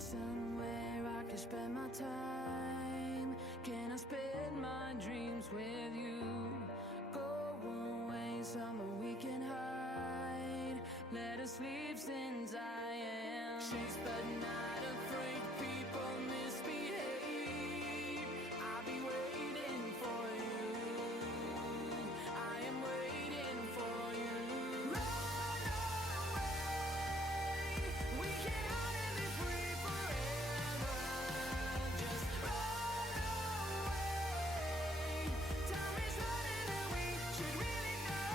somewhere I can spend my time? Can I spend my dreams with you? Go away somewhere we can hide. Let us leave since I am chased but not afraid. People misbehave. I'll be waiting for you. I am waiting for you. Run away. We can hide and be free forever. Just run away. Time is running and we should really know.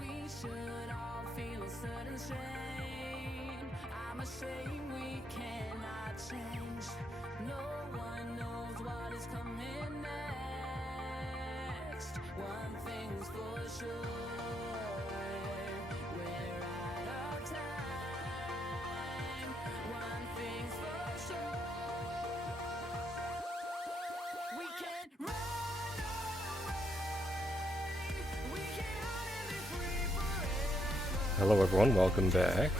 We should all feel a certain shame. I'm ashamed we cannot change. No one knows what is coming next. One thing's for sure, we're out of time. One thing's for sure, we can run away. We can hide and be free forever. Hello everyone, welcome back.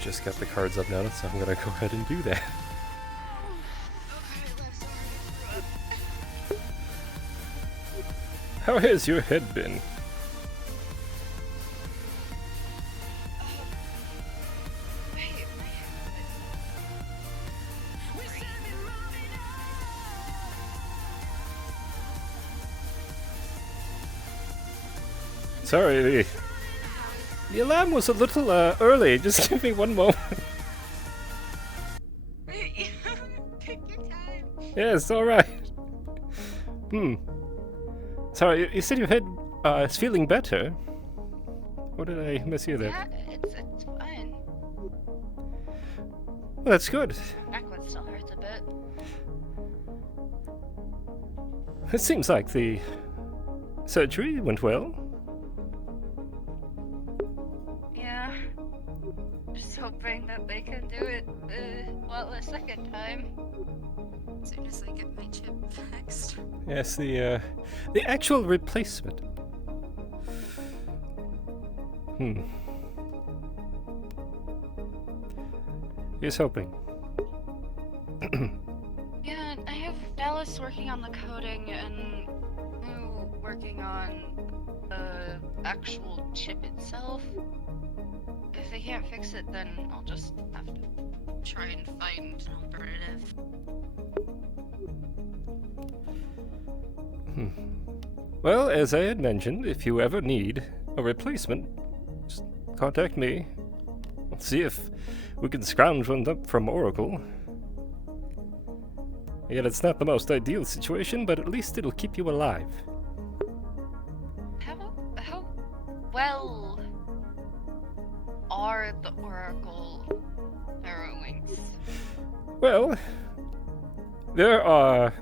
Just got the cards up now, so I'm gonna go ahead and do that. How has your head been? Sorry, the alarm was a little early. Just give me one moment. Take your time. Yes, alright. Sorry, you said your head is feeling better. Or did I mishear that? Yeah, it's fine. Well, that's good. Back one still hurts a bit. It seems like the surgery went well. Yeah. Just hoping that they can do it, a second time. As soon as I get my chip fixed. Yes, the actual replacement. Here's hoping. Yeah, I have Dallas working on the coding and you working on the actual chip itself. If they can't fix it, then I'll just have to try and find an alternative. Well, as I had mentioned, if you ever need a replacement, just contact me. We'll see if we can scrounge one up from Oracle. Yet it's not the most ideal situation, but at least it'll keep you alive. How well are the Oracle Arrowwings? Well, there are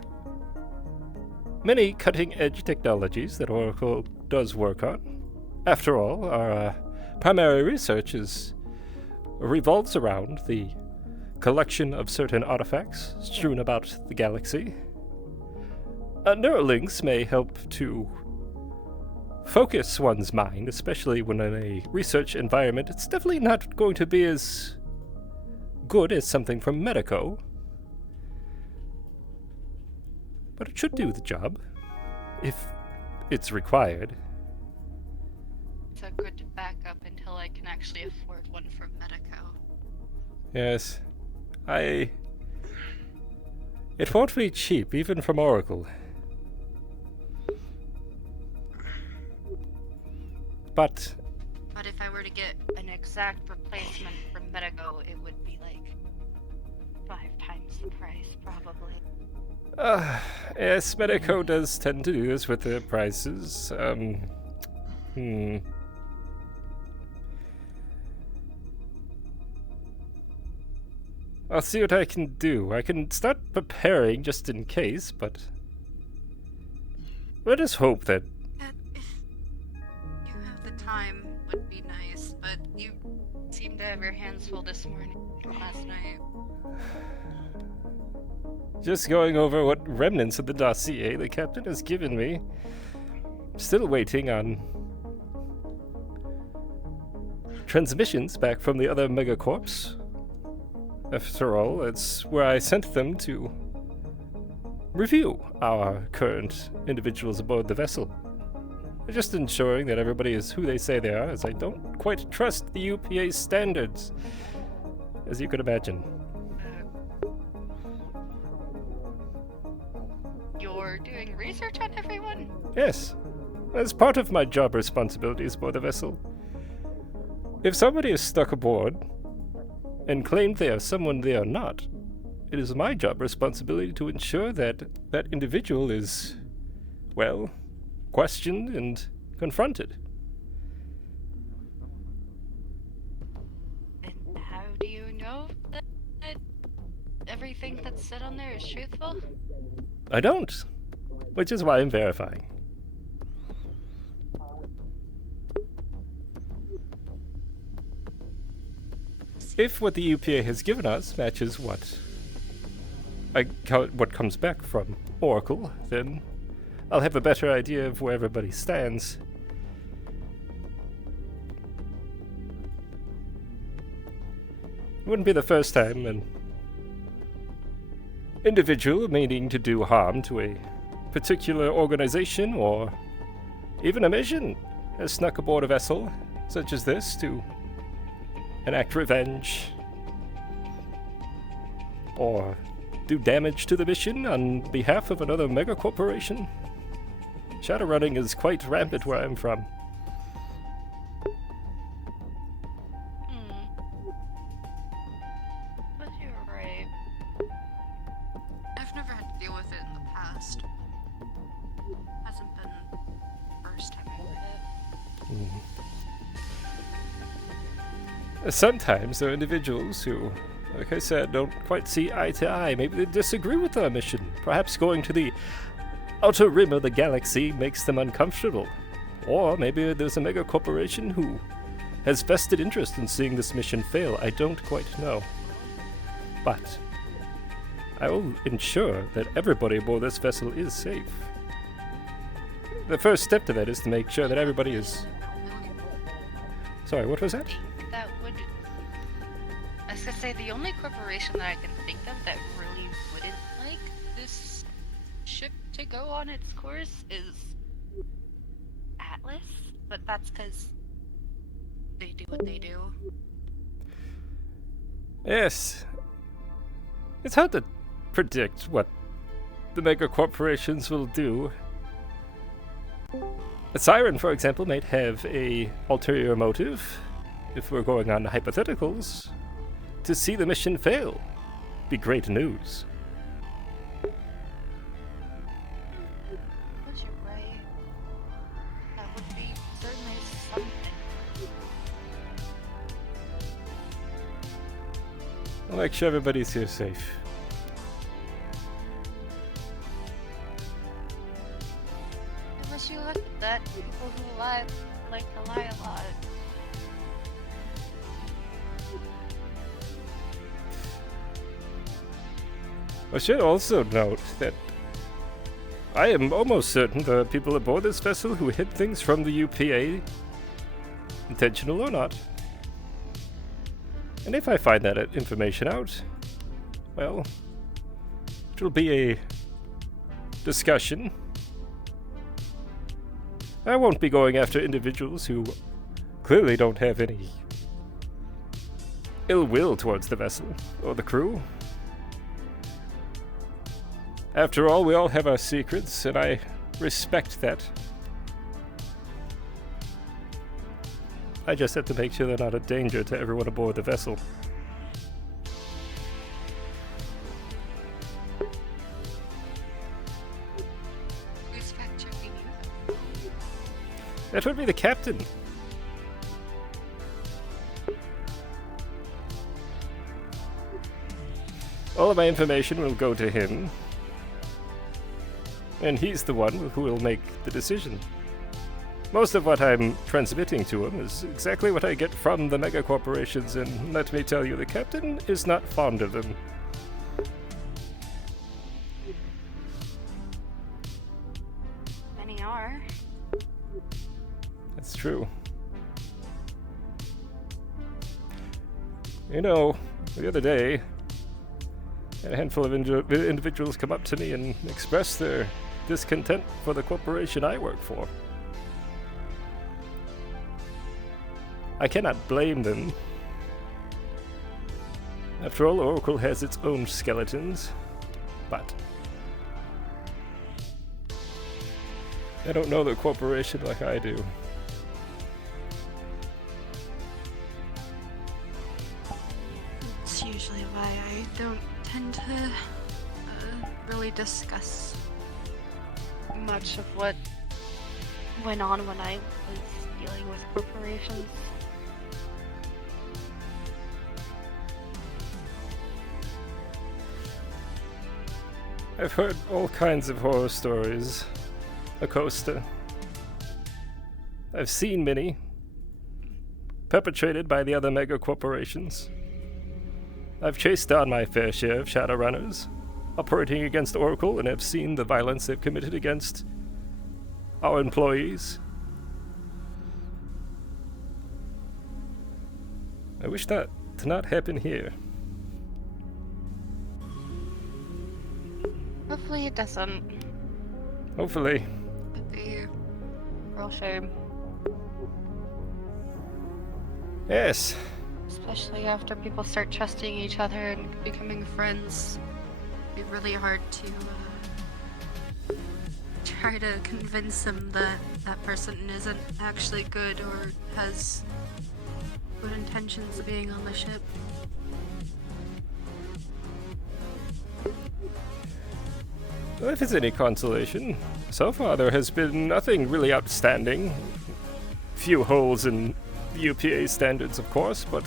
many cutting-edge technologies that Oracle does work on. After all, our primary research revolves around the collection of certain artifacts strewn about the galaxy. Neurolinks may help to focus one's mind, especially when in a research environment. It's definitely not going to be as good as something from Medico, but it should do the job, if it's required. It's a good backup until I can actually afford one from Medico. Yes, it won't be cheap, even from Oracle. But But if I were to get an exact replacement from Medico, it would be like 5 times the price, probably. yes, Medico does tend to do this with their prices. I'll see what I can do. I can start preparing just in case, but let us hope that... If you have the time, would be nice, but You seem to have your hands full this morning and last night. Just going over what remnants of the dossier the captain has given me. still waiting on transmissions back from the other megacorps. After all, it's where I sent them to review our current individuals aboard the vessel. Just ensuring that everybody is who they say they are, as I don't quite trust the UPA's standards, as you could imagine. You're doing research on everyone? Yes, as part of my job responsibilities aboard the vessel. If somebody is stuck aboard and claimed they are someone they are not, it is my job responsibility to ensure that that individual is, well, questioned and confronted. And how do you know that everything that's said on there is truthful? I don't, which is why I'm verifying. If what the UPA has given us matches what comes back from Oracle, then I'll have a better idea of where everybody stands. It wouldn't be the first time an individual meaning to do harm to a particular organization or even a mission has snuck aboard a vessel such as this to enact revenge or do damage to the mission on behalf of another megacorporation. Shadowrunning is quite rampant where I'm from. But you're right. I've never had to deal with it in the past. Hasn't been the first time I've heard it. Sometimes there are individuals who, like I said, don't quite see eye to eye. Maybe they disagree with our mission. Perhaps going to the outer rim of the galaxy makes them uncomfortable. Or maybe there's a mega corporation who has vested interest in seeing this mission fail. I don't quite know. But I will ensure that everybody aboard this vessel is safe. The first step to that is to make sure that everybody is... Sorry, what was that? That would... I was gonna say, the only corporation that I can think of that really wouldn't like this ship to go on its course is Atlas, but that's because they do what they do. Yes. It's hard to predict what the mega corporations will do. A Siren, for example, might have a ulterior motive, if we're going on hypotheticals, to see the mission fail. Be great news. But you're right. That would be certainly something. I'll make sure everybody's here safe. I wish you luck with that. People who lie like to lie a lot. I should also note that I am almost certain there are people aboard this vessel who hid things from the UPA, intentional or not. And if I find that information out, well, it'll be a discussion. I won't be going after individuals who clearly don't have any ill will towards the vessel or the crew. After all, we all have our secrets, and I respect that. I just have to make sure they're not a danger to everyone aboard the vessel. Who's fact-checking you? That would be the captain. All of my information will go to him. And he's the one who will make the decision. Most of what I'm transmitting to him is exactly what I get from the mega corporations, and let me tell you, the captain is not fond of them. Many are. That's true. You know, the other day, a handful of individuals come up to me and express their discontent for the corporation I work for. I cannot blame them. After all, Oracle has its own skeletons, but I don't know the corporation like I do. It's usually why I don't tend to really discuss much of what went on when I was dealing with corporations. I've heard all kinds of horror stories, Acosta. I've seen many, perpetrated by the other mega corporations. I've chased down my fair share of Shadowrunners, operating against Oracle, and have seen the violence they've committed against our employees. I wish that to not happen here. Hopefully it doesn't. Hopefully. It'd be a real shame. Yes. Especially after people start trusting each other and becoming friends. it'd be really hard to try to convince them that that person isn't actually good or has good intentions of being on the ship. Well, if it's any consolation, so far there has been nothing really outstanding. Few holes in UPA standards, of course, but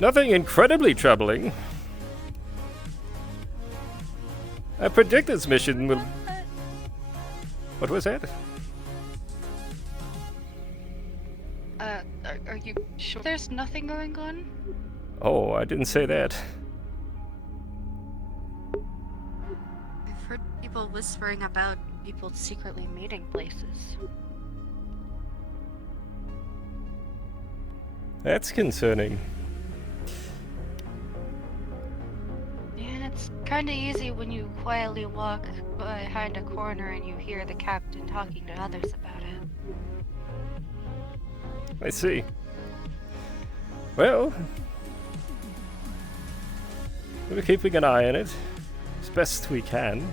nothing incredibly troubling. I predict this mission will... What was that? Are you sure there's nothing going on? Oh, I didn't say that. I've heard people whispering about People secretly meeting places. That's concerning. And it's kinda easy when you quietly walk behind a corner and you hear the captain talking to others about it. I see. Well, we're keeping an eye on it as best we can.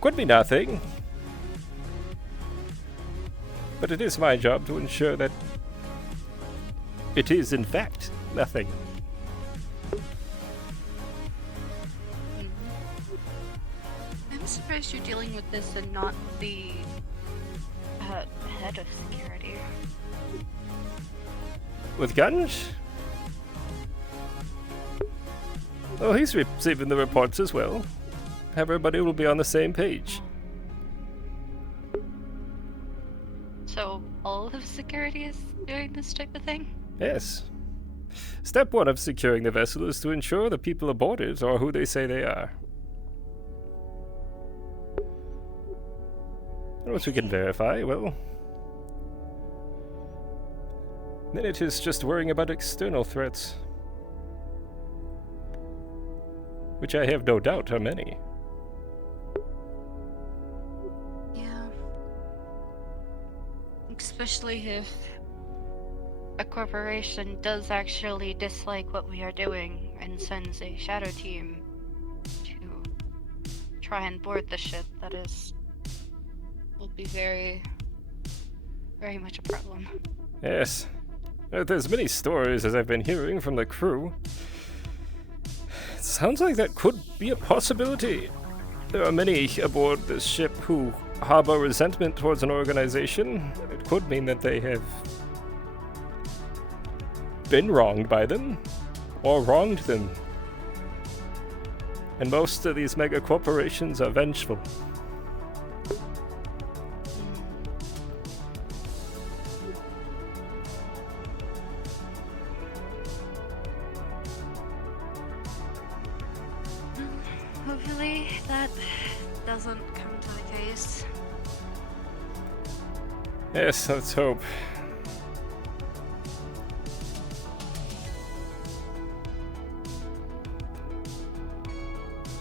Could be nothing, but it is my job to ensure that it is in fact nothing. I'm surprised you're dealing with this and not the Head of security. With Gunge? Oh, he's receiving the reports as well. Everybody will be on the same page. So all of security is doing this type of thing? Yes. Step one of securing the vessel is to ensure the people aboard it are who they say they are. And once we can verify, well, then it is just worrying about external threats, which I have no doubt are many. yeah. Especially if a corporation does actually dislike what we are doing and sends a shadow team to try and board the ship, that will be very, very much a problem. Yes. There's many stories as I've been hearing from the crew. It sounds like that could be a possibility. There are many aboard this ship who harbor resentment towards an organization. It could mean that they have been wronged by them, or wronged them. And most of these mega corporations are vengeful. hopefully that doesn't come to the case. Yes, let's hope.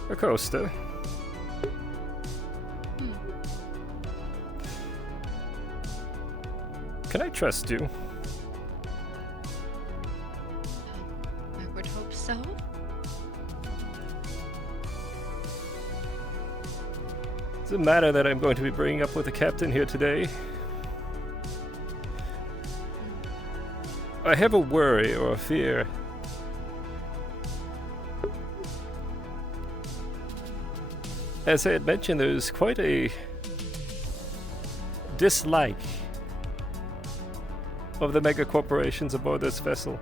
Acosta. Can I trust you? I would hope so. It's a matter that I'm going to be bringing up with the captain here today. I have a worry or a fear. As I had mentioned, there's quite a dislike of the mega corporations aboard this vessel.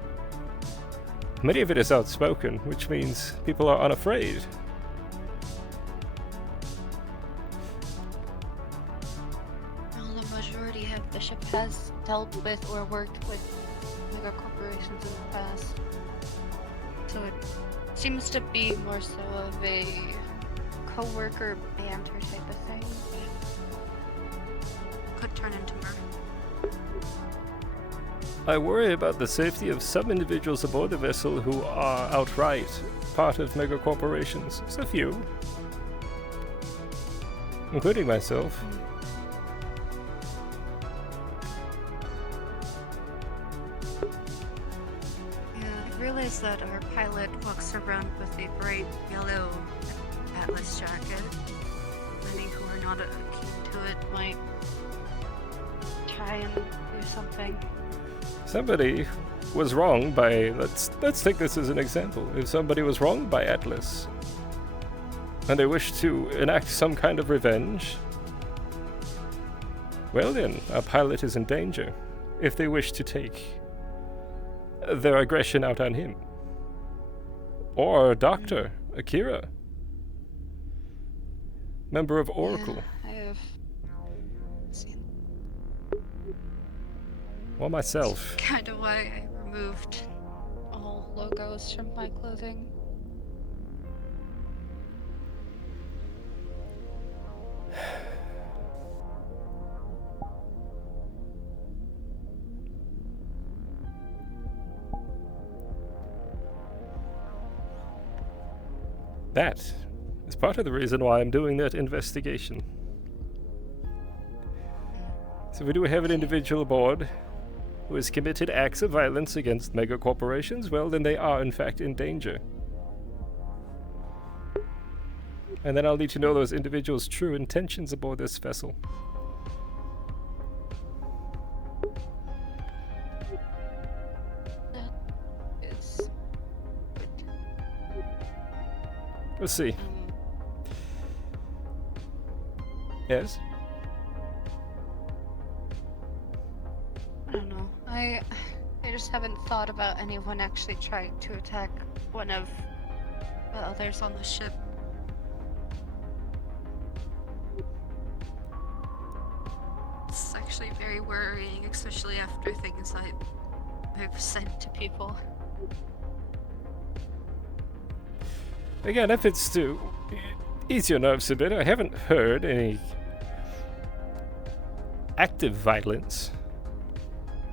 Many of it is outspoken, which means people are unafraid. Well, the majority of the ship has dealt with or worked with mega corporations in the past. So it seems to be more so of a co-worker banter type of thing. Could turn into murder. I worry about the safety of some individuals aboard the vessel who are outright part of mega corporations. There's a few, including myself. Yeah, I realize that our pilot walks around with a bright yellow Atlas jacket. Many who are not keen to it might try and do something. Somebody was wronged by, let's take this as an example. If somebody was wronged by Atlas and they wish to enact some kind of revenge, well then, our pilot is in danger if they wish to take their aggression out on him. Or Dr. Akira, member of Oracle. Yeah, I have seen. Or myself. Kind of why I removed all logos from my clothing. That is part of the reason why I'm doing that investigation. So we do have an individual aboard who has committed acts of violence against mega corporations. Well, then they are in fact in danger. And then I'll need to know those individuals' true intentions aboard this vessel. It's Let's see. Yes? I don't know. I just haven't thought about anyone actually trying to attack one of the others on the ship. It's actually very worrying, especially after things I've said to people. Again, if it's to ease your nerves a bit, I haven't heard any active violence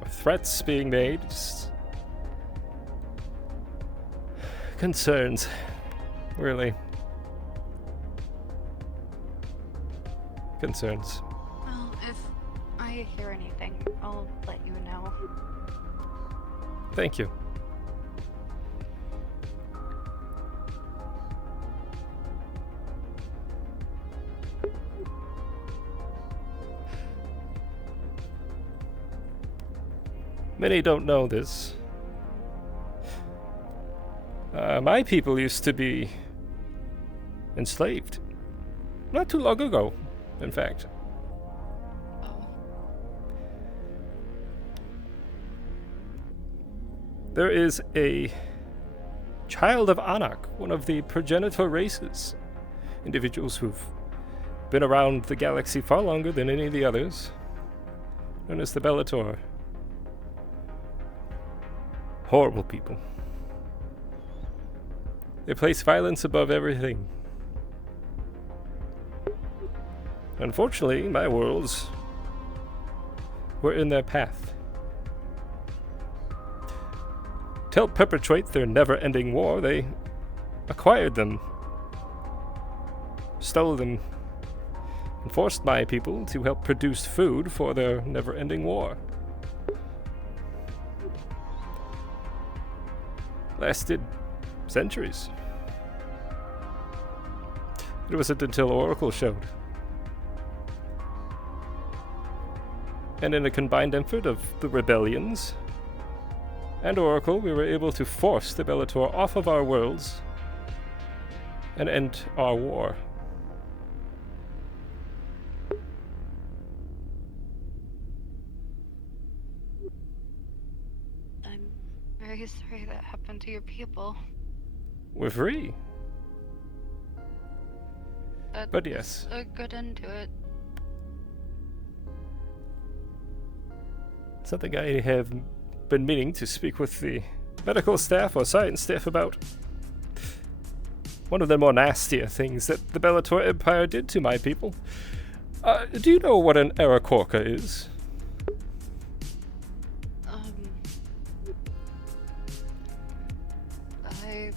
or threats being made. Just concerns, really. Concerns. Well, if I hear anything, I'll let you know. Thank you. Many don't know this. My people used to be enslaved. Not too long ago, in fact. Oh. There is a child of Anak, one of the progenitor races. Individuals who've been around the galaxy far longer than any of the others, known as the Bellator. Horrible people. They place violence above everything. Unfortunately, my worlds were in their path. To help perpetuate their never-ending war, they acquired them, stole them, and forced my people to help produce food for their never-ending war. Lasted centuries. It wasn't until Oracle showed. And in a combined effort of the rebellions and Oracle, we were able to force the Bellator off of our worlds and end our war. I'm very sorry that happened to your people. We're free. That's But yes. a good end to it. Something I have been meaning to speak with the medical staff or science staff about. One of the more nastier things that the Bellator Empire did to my people. Do you know what an Arakorka is? I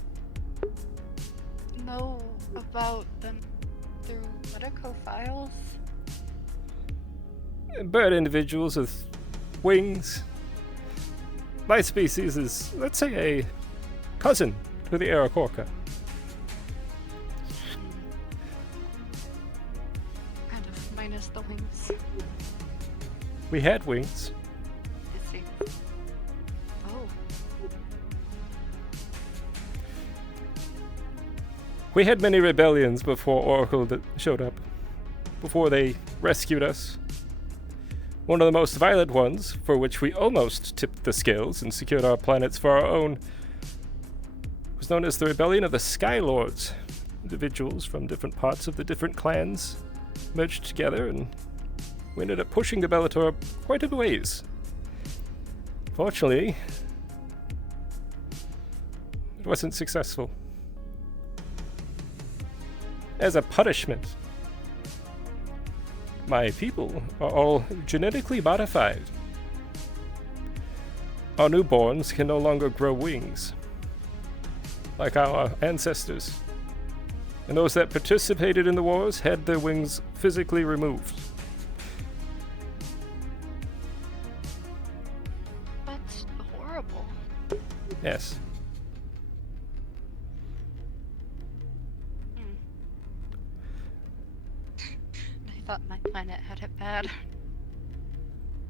know about them through medical files. Bird individuals with wings. My species is, let's say, a cousin to the Arakorka. Kind of minus the wings. We had wings. I see. Oh. We had many rebellions before Oracle showed up. Before they rescued us. One of the most violent ones, for which we almost tipped the scales and secured our planets for our own, was known as the Rebellion of the Skylords. Individuals from different parts of the different clans merged together, and we ended up pushing the Bellator quite a ways. Fortunately, it wasn't successful. As a punishment, my people are all genetically modified. Our newborns can no longer grow wings, like our ancestors. And those that participated in the wars had their wings physically removed. That's horrible. Yes. I thought my planet had it bad.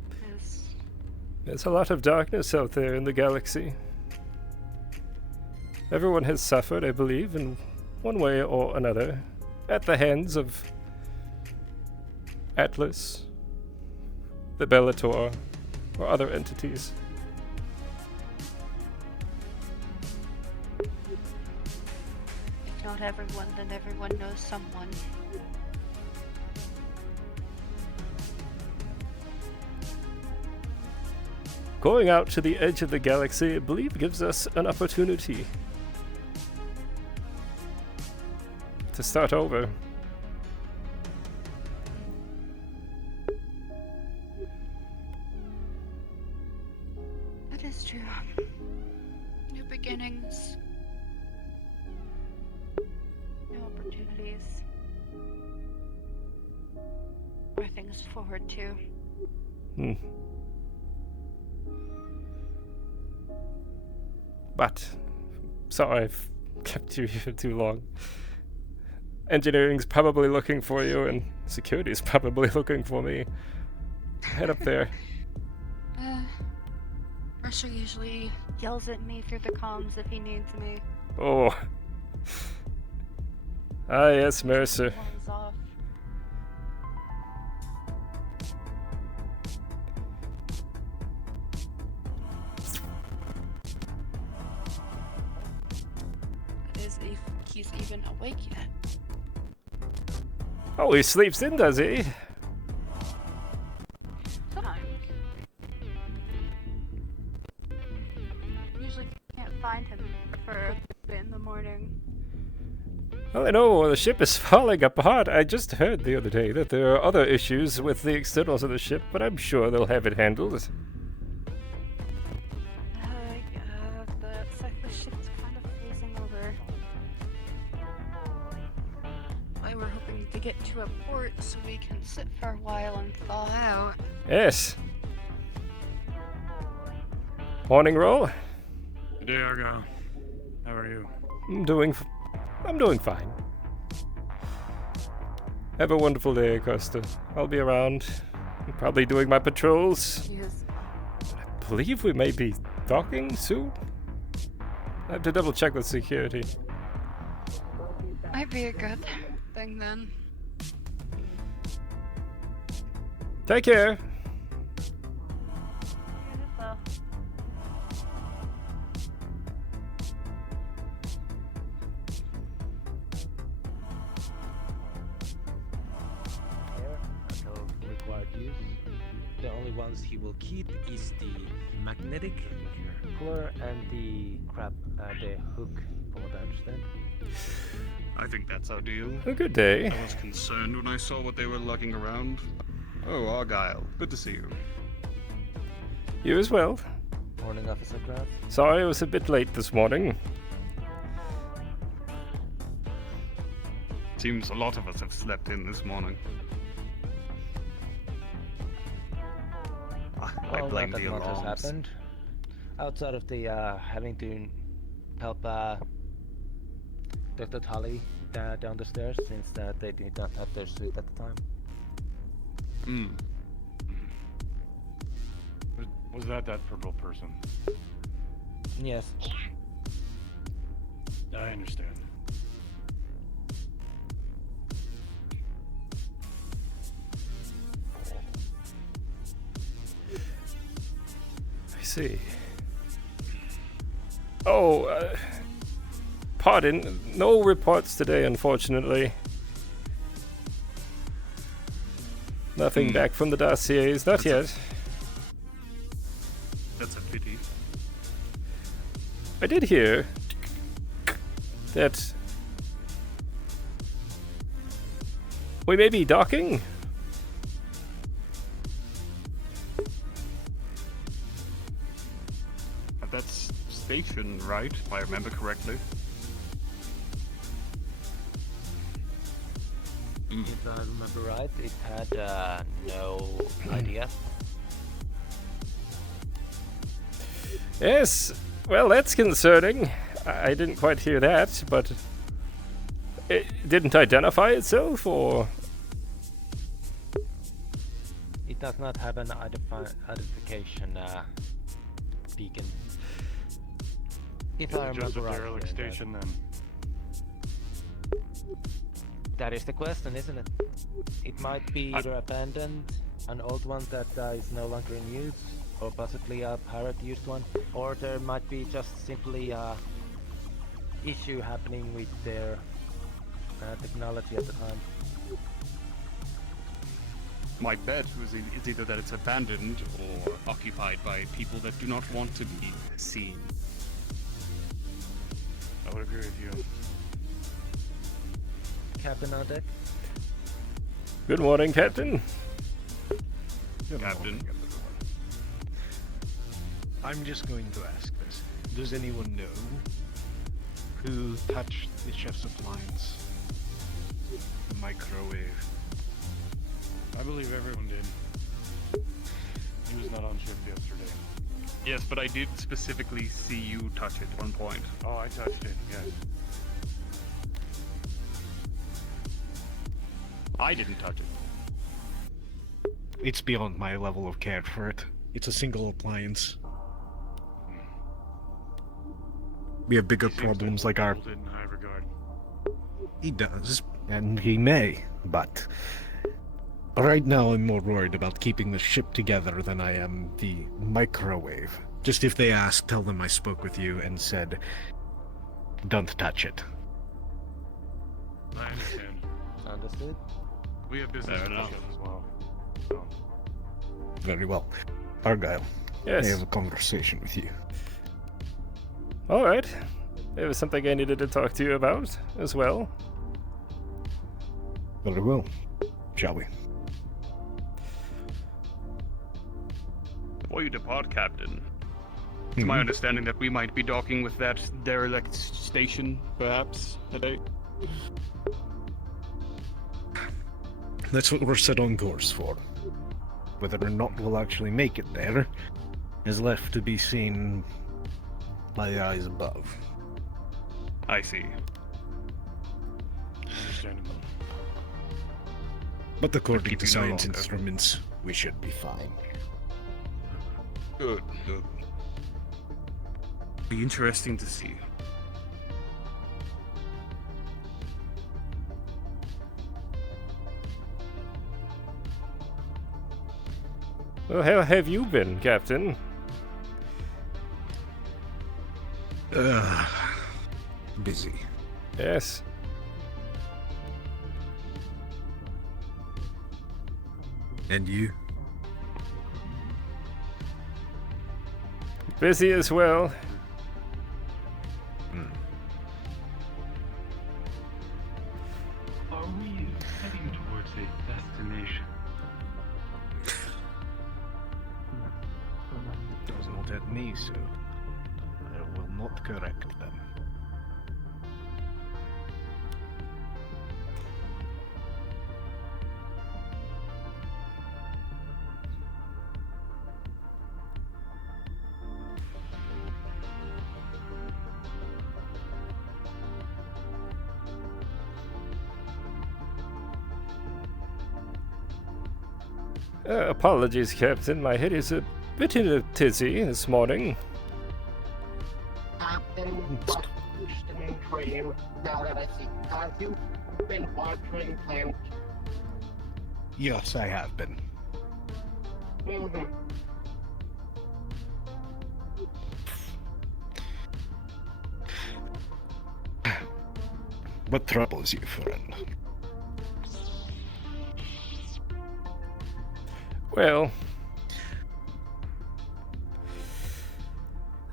'Cause There's a lot of darkness out there in the galaxy. Everyone has suffered, I believe, in one way or another, at the hands of Atlas, the Bellator, or other entities. if not everyone, then everyone knows someone. Going out to the edge of the galaxy, I believe, gives us an opportunity to start over. That is true. New beginnings. New opportunities. More things forward to. But, sorry I've kept you here too long. Engineering's probably looking for you, and security's probably looking for me. Head up there. Mercer usually yells at me through the comms if he needs me. Oh. Ah, yes, Mercer. While he's off. That is, if he's even awake yet. Oh, he sleeps in, does he? Sometimes. Usually can't find him for a bit in the morning. Well, I know the ship is falling apart. I just heard the other day that there are other issues with the externals of the ship, but I'm sure they'll have it handled. The ship's kind of freezing over. I were hoping to get to a port so we can sit for a while and thaw out. Yes. Morning, Roll. Good day, Argyll. How are you? I'm doing fine. Have a wonderful day, Costa. I'll be around. I'm probably doing my patrols. Yes. I believe we may be docking soon. I have to double check with security. Might be a good thing then. Take care. Required use. The only ones he will keep is the magnetic cooler and the the hook, from what I understand. I think that's our deal. A good day. I was concerned when I saw what they were lugging around. Oh, Argyll, good to see you. You as well. Morning, Officer Kross. Sorry I was a bit late this morning. Seems a lot of us have slept in this morning. I Well, blame not the that much has alarms. happened. Outside of the having to help Dr. Tully down the stairs, since they did not have their suit at the time. Was that purple person? Yes. I understand. I see. Oh, pardon. No reports today, unfortunately. Nothing back from the dossiers, not yet. That's a pity. I did hear that we may be docking. That's station, right? If I remember correctly. If I remember right, it had no idea. Yes, well, that's concerning. I didn't quite hear that, but it didn't identify itself, or It does not have an identification beacon. If Is I it just remember a right. derelict station then? That is the question, isn't it? It might be either abandoned, an old one that is no longer in use, or possibly a pirate used one, or there might be just simply a issue happening with their technology at the time. My bet is either that it's abandoned or occupied by people that do not want to be seen. I would agree with you. Captain on deck? good morning, Captain. Captain. I'm just going to ask this. Does anyone know who touched the chef's appliance? The microwave. I believe everyone did. He was not on shift yesterday. Yes, but I did specifically see you touch it at one point. Oh, I touched it, yes. I didn't touch it. It's beyond my level of care for it. It's a single appliance. We have bigger He seems to problems hold like our... it in high regard. He does, and he may, but... Right now I'm more worried about keeping the ship together than I am the microwave. Just if they ask, tell them I spoke with you and said, don't touch it. I understand. Understood? We have business Fair to enough. discuss as well. So, Very well. Argyll, I Yes. have a conversation with you. All right. There was something I needed to talk to you about as well. Very well. Shall we? Before you depart, Captain, it's my understanding that we might be docking with that derelict station, perhaps, today. That's what we're set on course for. Whether or not we'll actually make it there is left to be seen by the eyes above. I see. Understandable. But according to keeping no science longer. instruments, we should be fine. Good. Be interesting to see. Well, how have you been, Captain? Busy. Yes. And you? Busy as well. Are we heading towards a destination? Does not at me, sir. I will not correct them. Apologies, Captain. My head is a bit in a tizzy this morning. Captain, what's questioning for you now that I see? Have you been watering plant? Yes, I have been. Mm-hmm. What troubles you, friend? Well,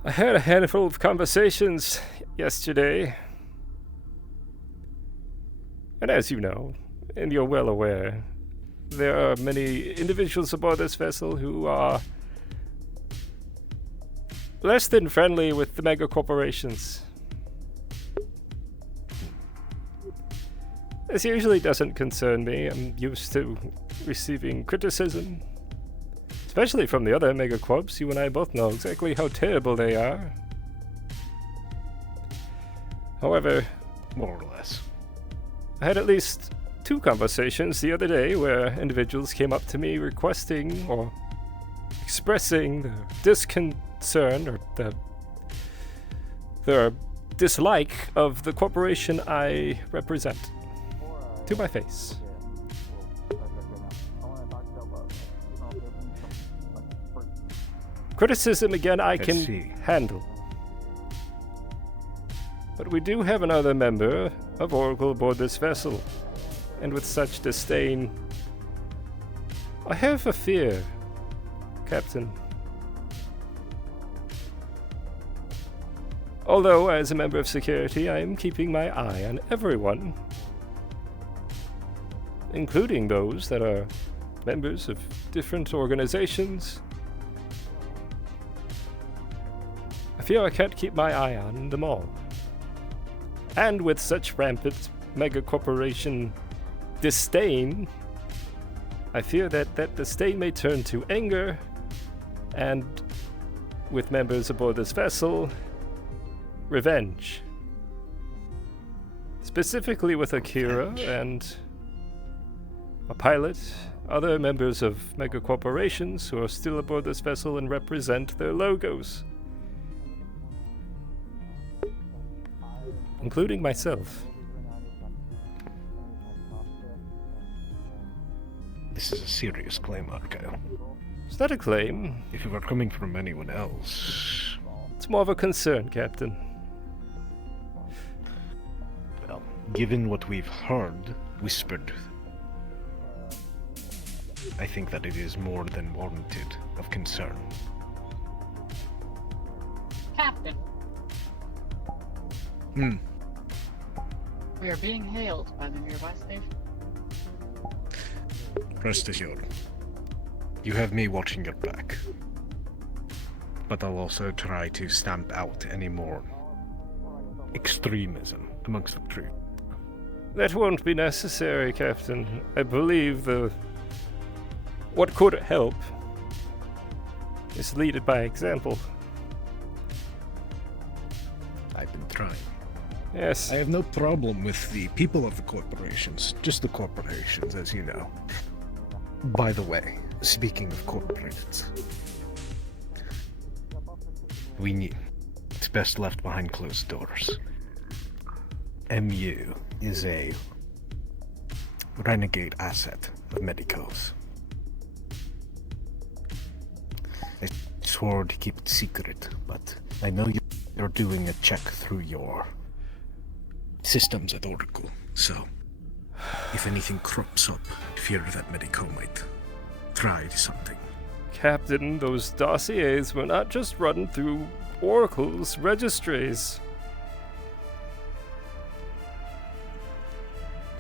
I had a handful of conversations yesterday. And as you know, and you're well aware, there are many individuals aboard this vessel who are less than friendly with the mega corporations. This usually doesn't concern me. I'm used to receiving criticism, especially from the other mega corps. You and I both know exactly how terrible they are. However, More or less. I had at least 2 conversations the other day where individuals came up to me requesting or expressing their disconcern or their dislike of the corporation I represent to my face. Criticism, again, I can see. handle. But we do have another member of Oracle aboard this vessel, and with such disdain, I have a fear, Captain. Although, as a member of security, I am keeping my eye on everyone, including those that are members of different organizations. I feel I can't keep my eye on them all. And with such rampant mega-corporation disdain, I fear that that disdain may turn to anger, and with members aboard this vessel, revenge. Specifically with Akira and a pilot, other members of mega corporations who are still aboard this vessel and represent their logos, including myself. This is a serious claim, Argyll. It's not a claim, If it were coming from anyone else, it's more of a concern, Captain. well, given what we've heard whispered, I think that it is more than warranted of concern. Captain, Hmm. we are being hailed by the nearby station. Rest assured. You have me watching your back. But I'll also try to stamp out any more extremism amongst the crew. That won't be necessary, Captain. I believe what could help is lead by example. I've been trying. Yes. I have no problem with the people of the corporations, just the corporations, as you know. By the way, speaking of corporations, we need. It's best left behind closed doors. MU is a renegade asset of Medico's. I swore to keep it secret, but I know you're doing a check through your systems at Argyll, so if anything crops up, I fear that Medico might try something. Captain, those dossiers were not just run through Oracle's registries.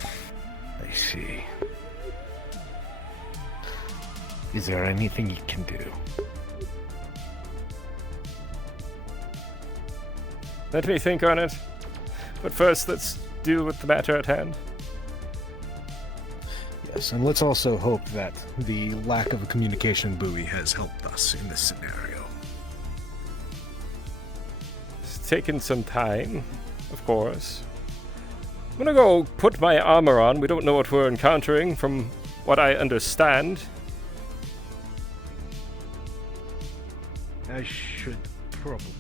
I see. Is there anything you can do? Let me think on it. But first, let's deal with the matter at hand. Yes, and let's also hope that the lack of a communication buoy has helped us in this scenario. It's taken some time, of course. I'm gonna go put my armor on. We don't know what we're encountering, from what I understand. I should probably.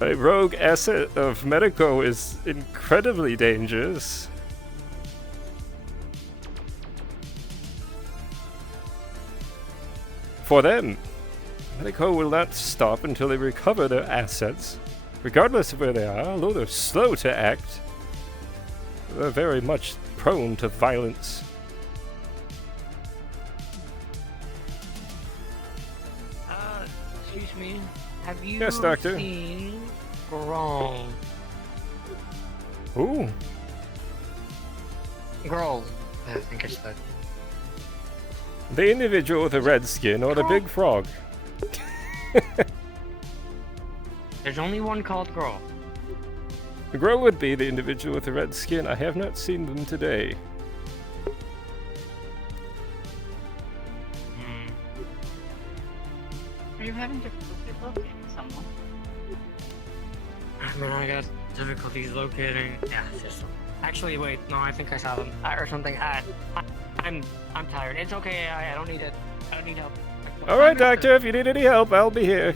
A rogue asset of Medico is incredibly dangerous. For them, Medico will not stop until they recover their assets, regardless of where they are. Although they're slow to act, they're very much prone to violence. Excuse me. Have you Yes, Doctor. seen Grohl? Ooh, Grohl, I think it's the... the individual with the red skin or the big frog? There's only one called Grohl. The girl would be the individual with the red skin. I have not seen them today. Are you having difficulty locating someone? I mean, I got difficulties locating... Yeah, just... Actually, wait, no, I think I saw them. Or something. I'm tired. It's okay, I don't need it. I don't need help. Alright, Doctor, if you need any help, I'll be here.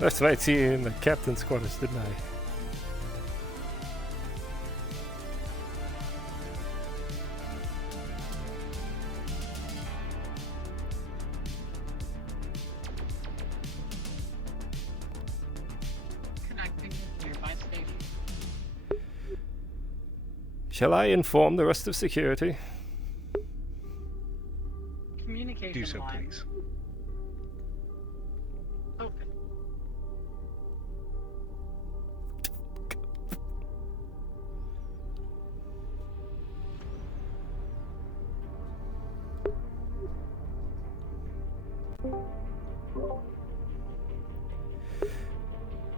Left my tea in the captain's quarters, didn't I? Connecting with nearby station. Shall I inform the rest of security? Communication Do so, line. please. Open.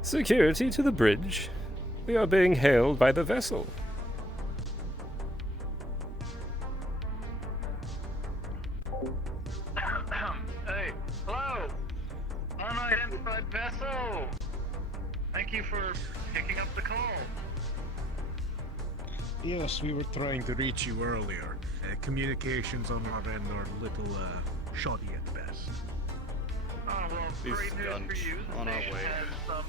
Security to the bridge. We are being hailed by the vessel. Hey, hello! Unidentified vessel! Thank you for picking up the call. Yes, we were trying to reach you earlier. Communications on our end are a little shoddy at best. Oh, well, This great news gunch for you. The on our station way. has some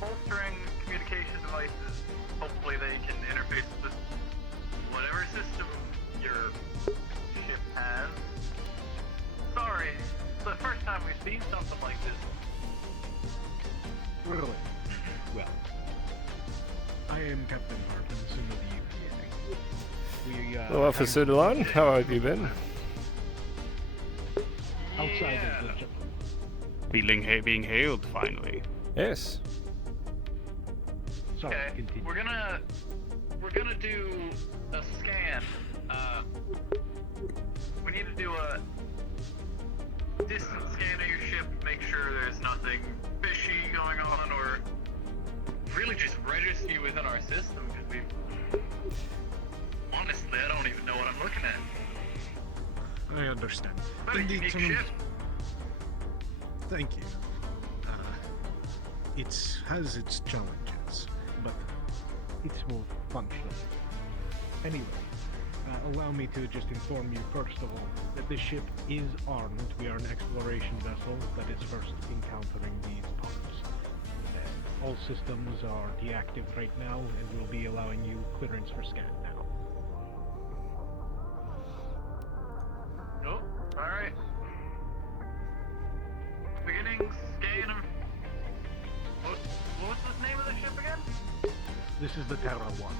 bolstering communication devices. Hopefully they can interface with whatever system your ship has. Sorry, it's the first time we've seen something like this. Really? Well, I am Captain Martinson of the UPA. We, Well, Officer DeLon, how have you been? outside Yeah. of the ship. Being hailed finally. Yes. Sorry, Okay, continue. we're gonna do a scan. We need to do a distant scan of your ship, make sure there's nothing fishy going on, or really just register you within our system, because we honestly, I don't even know what I'm looking at. I understand. What a unique ship. Thank you. It has its challenges, but it's more functional. Anyway, allow me to just inform you first of all that the ship is armed. We are an exploration vessel that is first encountering these parts. All systems are deactive right now, and we'll be allowing you clearance for scan now. Oh, alright. Beginning scan of... What was the name of the ship again? This is the Terra 1.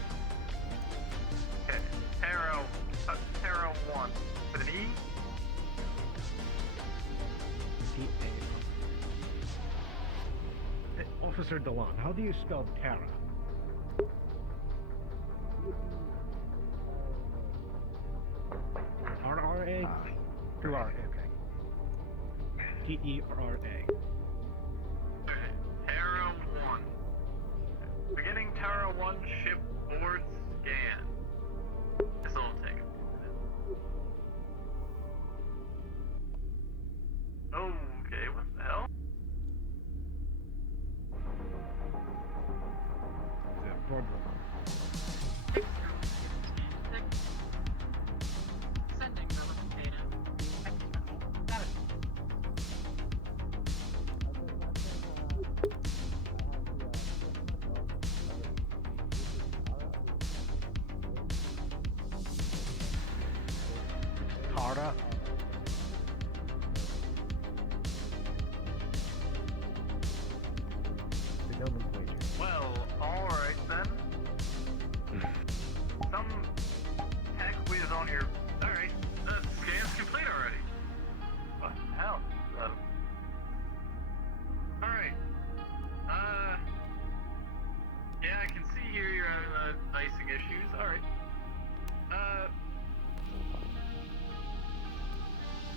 Okay, Terra 1. With an E? Officer DeLon, how do you spell Terra? R-R-A? Through R-A, okay. T-E-R-A. Okay, Terra 1. Beginning Terra 1 ship board scan. This'll take a minute. Okay, what the hell? Sending relevant data. Got it. Tara? The nomenclature. Well, alright then. Some tech whiz on your... Alright, the scan's complete already. What the hell? Alright. Yeah, I can see here you're having icing issues. Alright.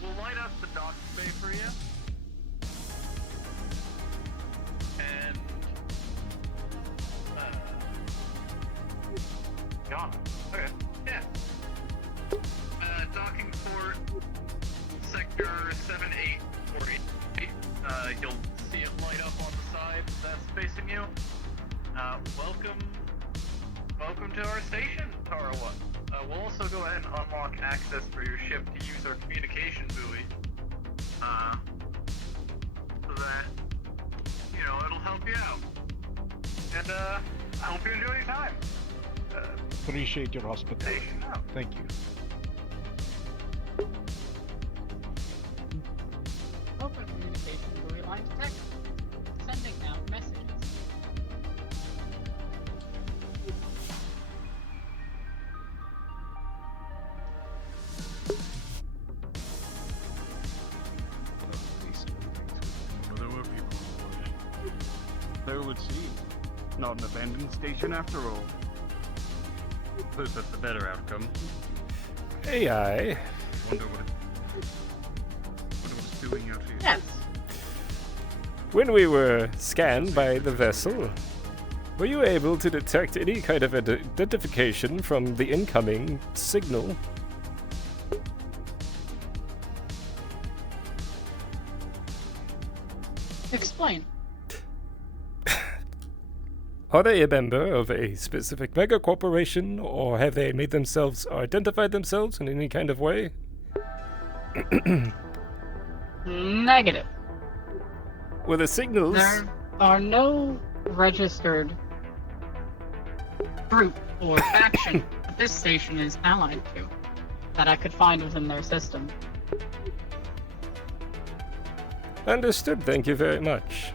We'll light up the dock bay for you. And Ghana. Okay. Yeah. Docking port sector 7848. You'll see it light up on the side that's facing you. Welcome to our station, Tara 1. We'll also go ahead and unlock access for your ship to use our communication buoy. So that, it'll help you out. And, I hope you enjoy your time. Appreciate your hospitality. Station out. Thank you. Open communication buoy line detected. Sending now messages. Well, there were people on board. There would seem. Not an abandoned station after all. Suppose that's the better outcome. AI. Wonder what it's doing out here. Yes. When we were scanned by the vessel, were you able to detect any kind of identification from the incoming signal? Explain. Are they a member of a specific mega corporation, or have they made themselves or identified themselves in any kind of way? Negative. Were the signals... There are no registered group or faction that this station is allied to that I could find within their system. Understood, thank you very much.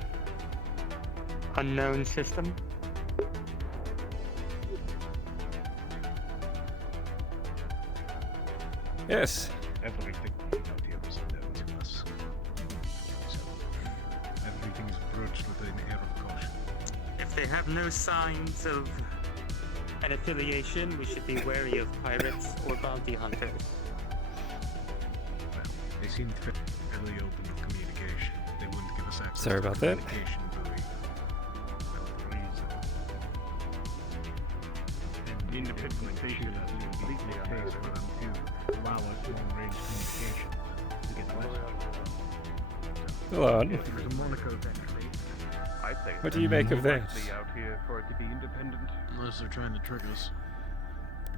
Unknown system? Yes. Everything out here is known to us. So, everything is broached with an air of caution. If they have no signs of an affiliation, we should be wary of pirates or bounty hunters. Well, they seem fairly open with communication. They wouldn't give us access Sorry to about that. communication reason. And The independent station has a completely space for them to allow us long-range communication to get the message. Hold on. There's a Monaco actually. I'd say What do you make of that? likely out here for it to be independent. Unless they're trying to trick us.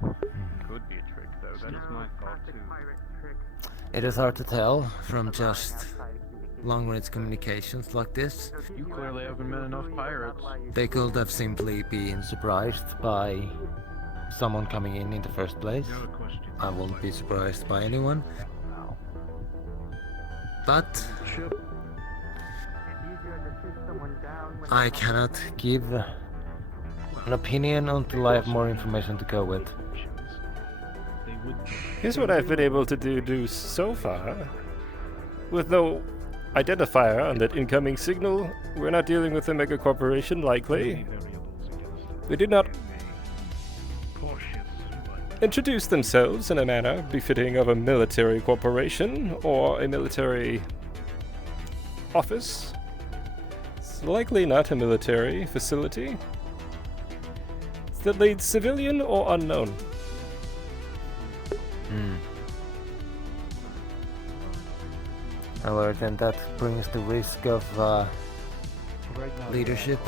Could be a trick though. That is my thought too. It is hard to tell from just long-range communications like this. You clearly haven't met enough pirates. They could have simply been surprised by someone coming in the first place. I won't be surprised by anyone. But I cannot give an opinion until I have more information to go with. Here's what I've been able to do so far. With no identifier on that incoming signal, we're not dealing with a mega corporation, likely. They did not introduce themselves in a manner befitting of a military corporation or a military office. It's likely not a military facility. Is that lead civilian or unknown? However, then that brings the risk of leadership,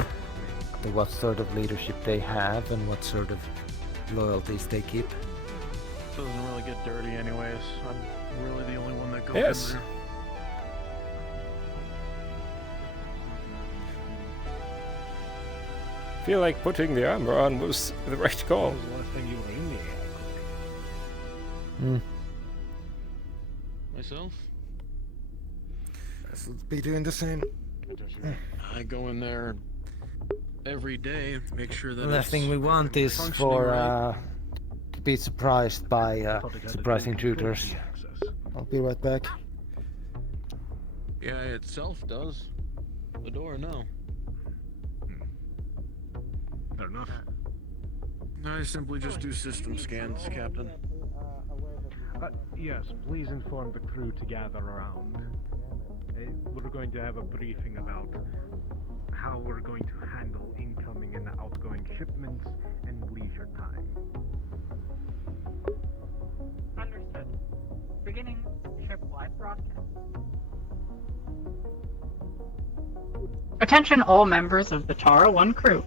what sort of leadership they have and what sort of loyalties they keep. Doesn't really get dirty anyways. I'm really the only one that goes Yes. in there. Feel like putting the armor on was the right call. The last thing you were in the air. Myself? I should be doing the same. I go in there every day, make sure that The last it's thing we want is functioning for right. to be surprised by surprise intruders. I'll be right back. Yeah, itself does. The door, no. Fair enough. I simply just do system scans, Captain. Yes, please inform the crew to gather around. We're going to have a briefing about how we're going to handle incoming and outgoing shipments and leisure time. Understood. Beginning ship-wide broadcast. Attention all members of the Tara 1 crew.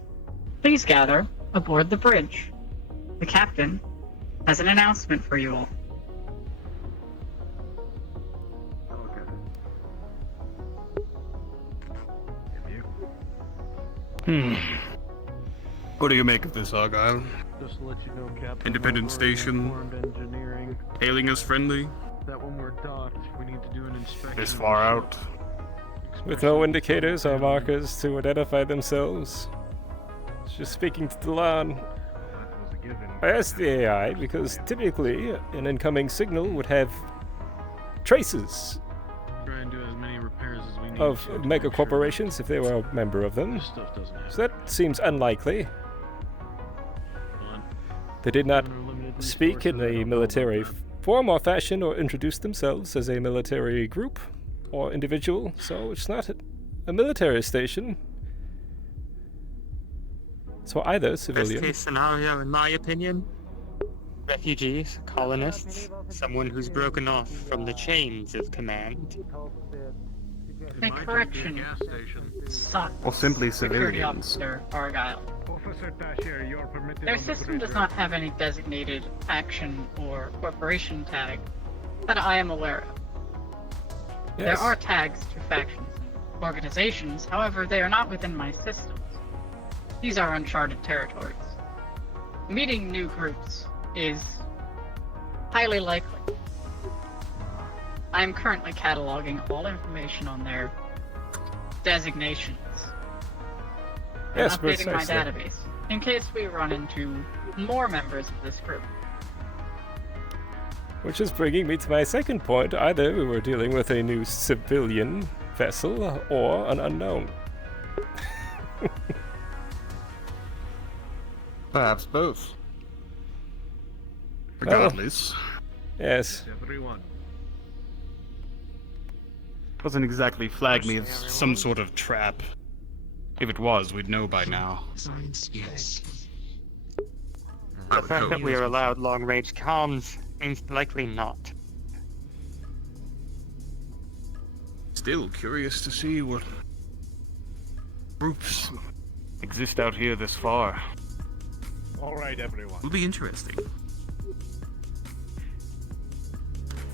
Please gather aboard the bridge. The captain has an announcement for you all. What do you make of this, Argyll? Just to let you know, Captain. Independent I've already station. informed engineering Hailing us friendly? that when we're docked, we need to do an inspection. This of far the out? ship. With no indicators or markers to identify themselves. It's just speaking to Delan. That was a given. I asked the AI because typically an incoming signal would have traces Try and do as many repairs as we need of to mega make sure corporations if they were a member of them. this stuff doesn't happen. So that seems unlikely. Fine. They did not Under limited speak in resources, I a don't know military about that. form or fashion or introduce themselves as a military group or individual, so it's not a military station. So either Best civilian. case scenario, in my opinion, refugees, colonists, someone who's broken off from the chains of command. Make correction. Gas station. Son. Or simply Security civilians. officer Argyll. Officer Tasher, you're permitted Their on the system bridge does right not have any designated action or corporation tag that I am aware of. There Yes. are tags to factions and organizations, however, they are not within my systems. These are uncharted territories. Meeting new groups is highly likely. I am currently cataloging all information on their designations and Yes, updating my precisely. database in case we run into more members of this group. Which is bringing me to my second point. Either we were dealing with a new civilian vessel or an unknown. Perhaps both. Well, Regardless, yes. Everyone. doesn't exactly flag me as some sort of trap. If it was, we'd know by now. Yes. The fact that we are allowed long-range comms means likely not. Still curious to see what groups exist out here this far. All right, everyone. Will be interesting.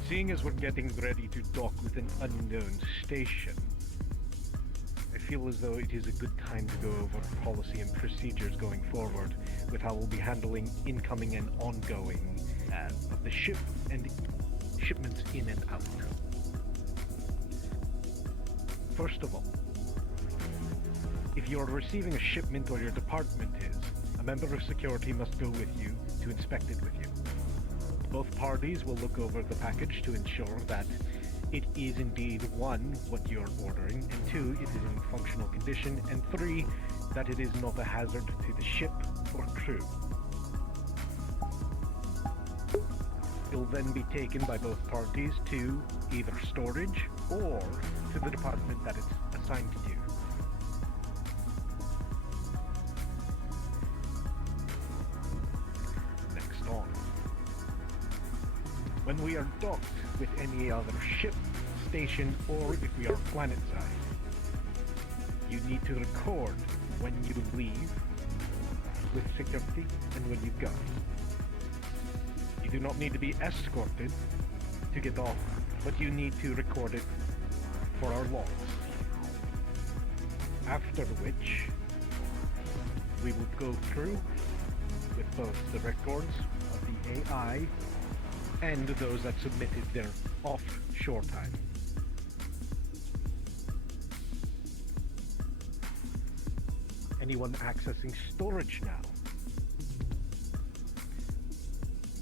Seeing as we're getting ready to dock with an unknown station, I feel as though it is a good time to go over policy and procedures going forward with how we'll be handling incoming and ongoing of the ship and shipments in and out. First of all, if you're receiving a shipment or your department is, a member of security must go with you to inspect it with you. Both parties will look over the package to ensure that it is indeed, 1, what you're ordering, and 2, it is in functional condition, and 3, that it is not a hazard to the ship or crew. It will then be taken by both parties to either storage or to the department that it's assigned to. Next on. When we are docked with any other ship, station, or if we are planet-side, you need to record when you leave with security and when you go. You do not need to be escorted to get off, but you need to record it for our logs. After which, we will go through with both the records of the AI and those that submitted their offshore time. Anyone accessing storage now.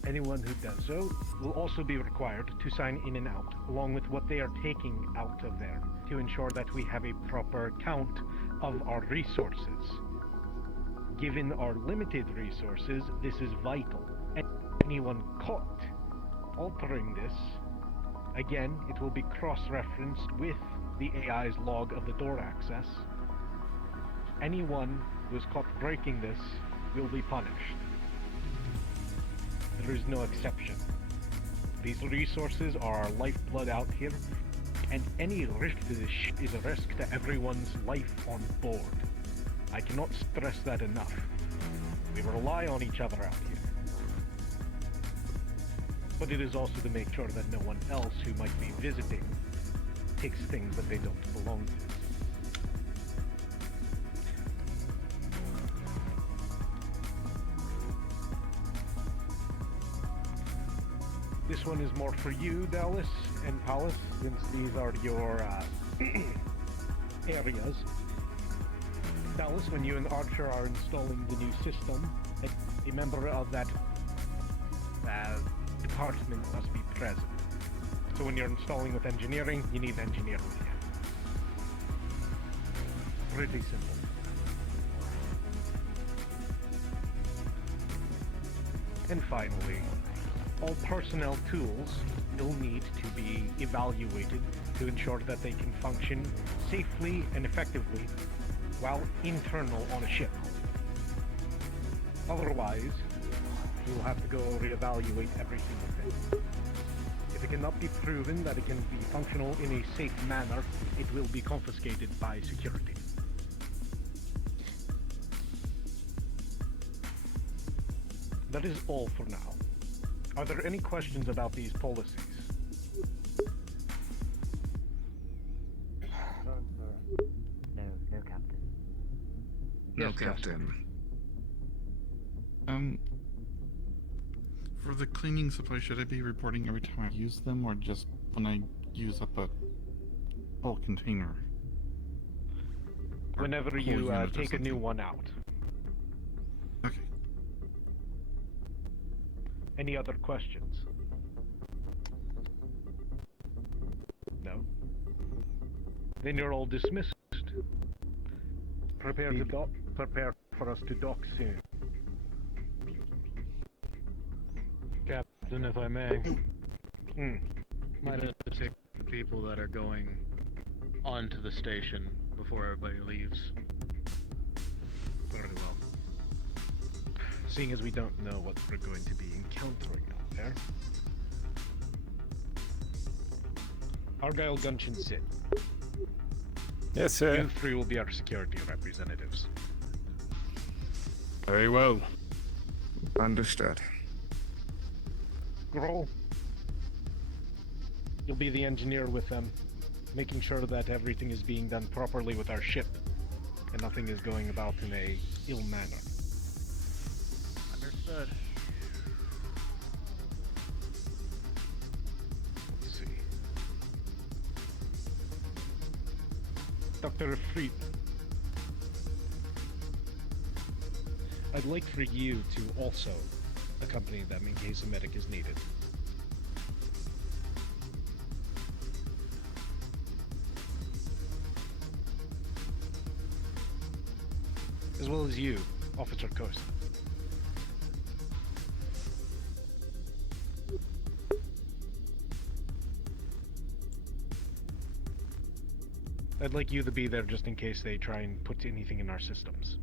Anyone who does so will also be required to sign in and out, along with what they are taking out of there, to ensure that we have a proper count of our resources. Given our limited resources, this is vital. Anyone caught altering this, again, it will be cross-referenced with the AI's log of the door access. Anyone who is caught breaking this will be punished. There is no exception. These resources are our lifeblood out here, and any risk to this ship is a risk to everyone's life on board. I cannot stress that enough. We rely on each other out here. But it is also to make sure that no one else who might be visiting takes things that they don't belong to. This one is more for you, Dallas and Pallas, since these are your areas. Dallas, when you and Archer are installing the new system, a member of that department must be present. So when you're installing with engineering, you need an engineer with you. Pretty simple. And finally, all personnel tools will need to be evaluated to ensure that they can function safely and effectively while internal on a ship. Otherwise, we will have to go reevaluate every single thing. If it cannot be proven that it can be functional in a safe manner, it will be confiscated by security. That is all for now. Are there any questions about these policies? No, Captain. No, Yes, Captain. For the cleaning supplies, should I be reporting every time I use them, or just when I use up a whole container? Or Whenever whole you unit or take a new something? one out. Okay. Any other questions? No? Then you're all dismissed. Prepare to dock. Prepare for us to dock soon. Captain, if I may. Might have to take the people that are going onto the station before everybody leaves. Very well. Seeing as we don't know what we're going to be encountering out there. Argyll, Gunshin, sit. Yes, sir. You three will be our security representatives. Very well. Understood. Grohl, you'll be the engineer with them, making sure that everything is being done properly with our ship, and nothing is going about in a ill manner. Understood. Let's see. Dr. Fried, I'd like for you to also accompany them in case a medic is needed. As well as you, Officer Kross. I'd like you to be there just in case they try and put anything in our systems.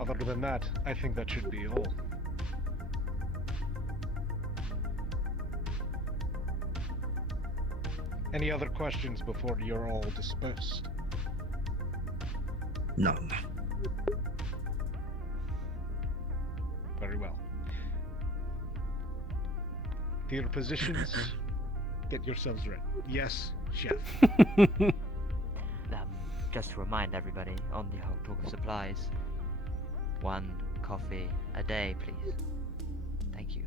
Other than that, I think that should be all. Any other questions before you're all dispersed? None. Very well. To your positions, get yourselves ready. Yes, Chef. Just to remind everybody on the whole talk of supplies, 1 coffee a day, please. Thank you.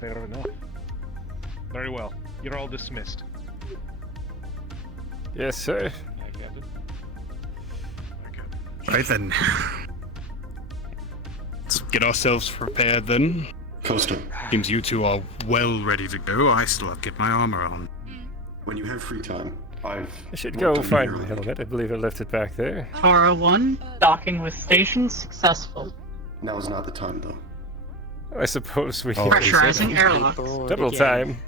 Fair enough. Very well. You're all dismissed. Yes, sir. Right then. Let's get ourselves prepared then. Costa. Seems you two are well ready to go. I still have to get my armor on. When you have free time, I should go find my helmet. I believe I left it back there. Tara 1, docking with station successful. Now is not the time, though. I suppose we Pressurizing airlock. Double time.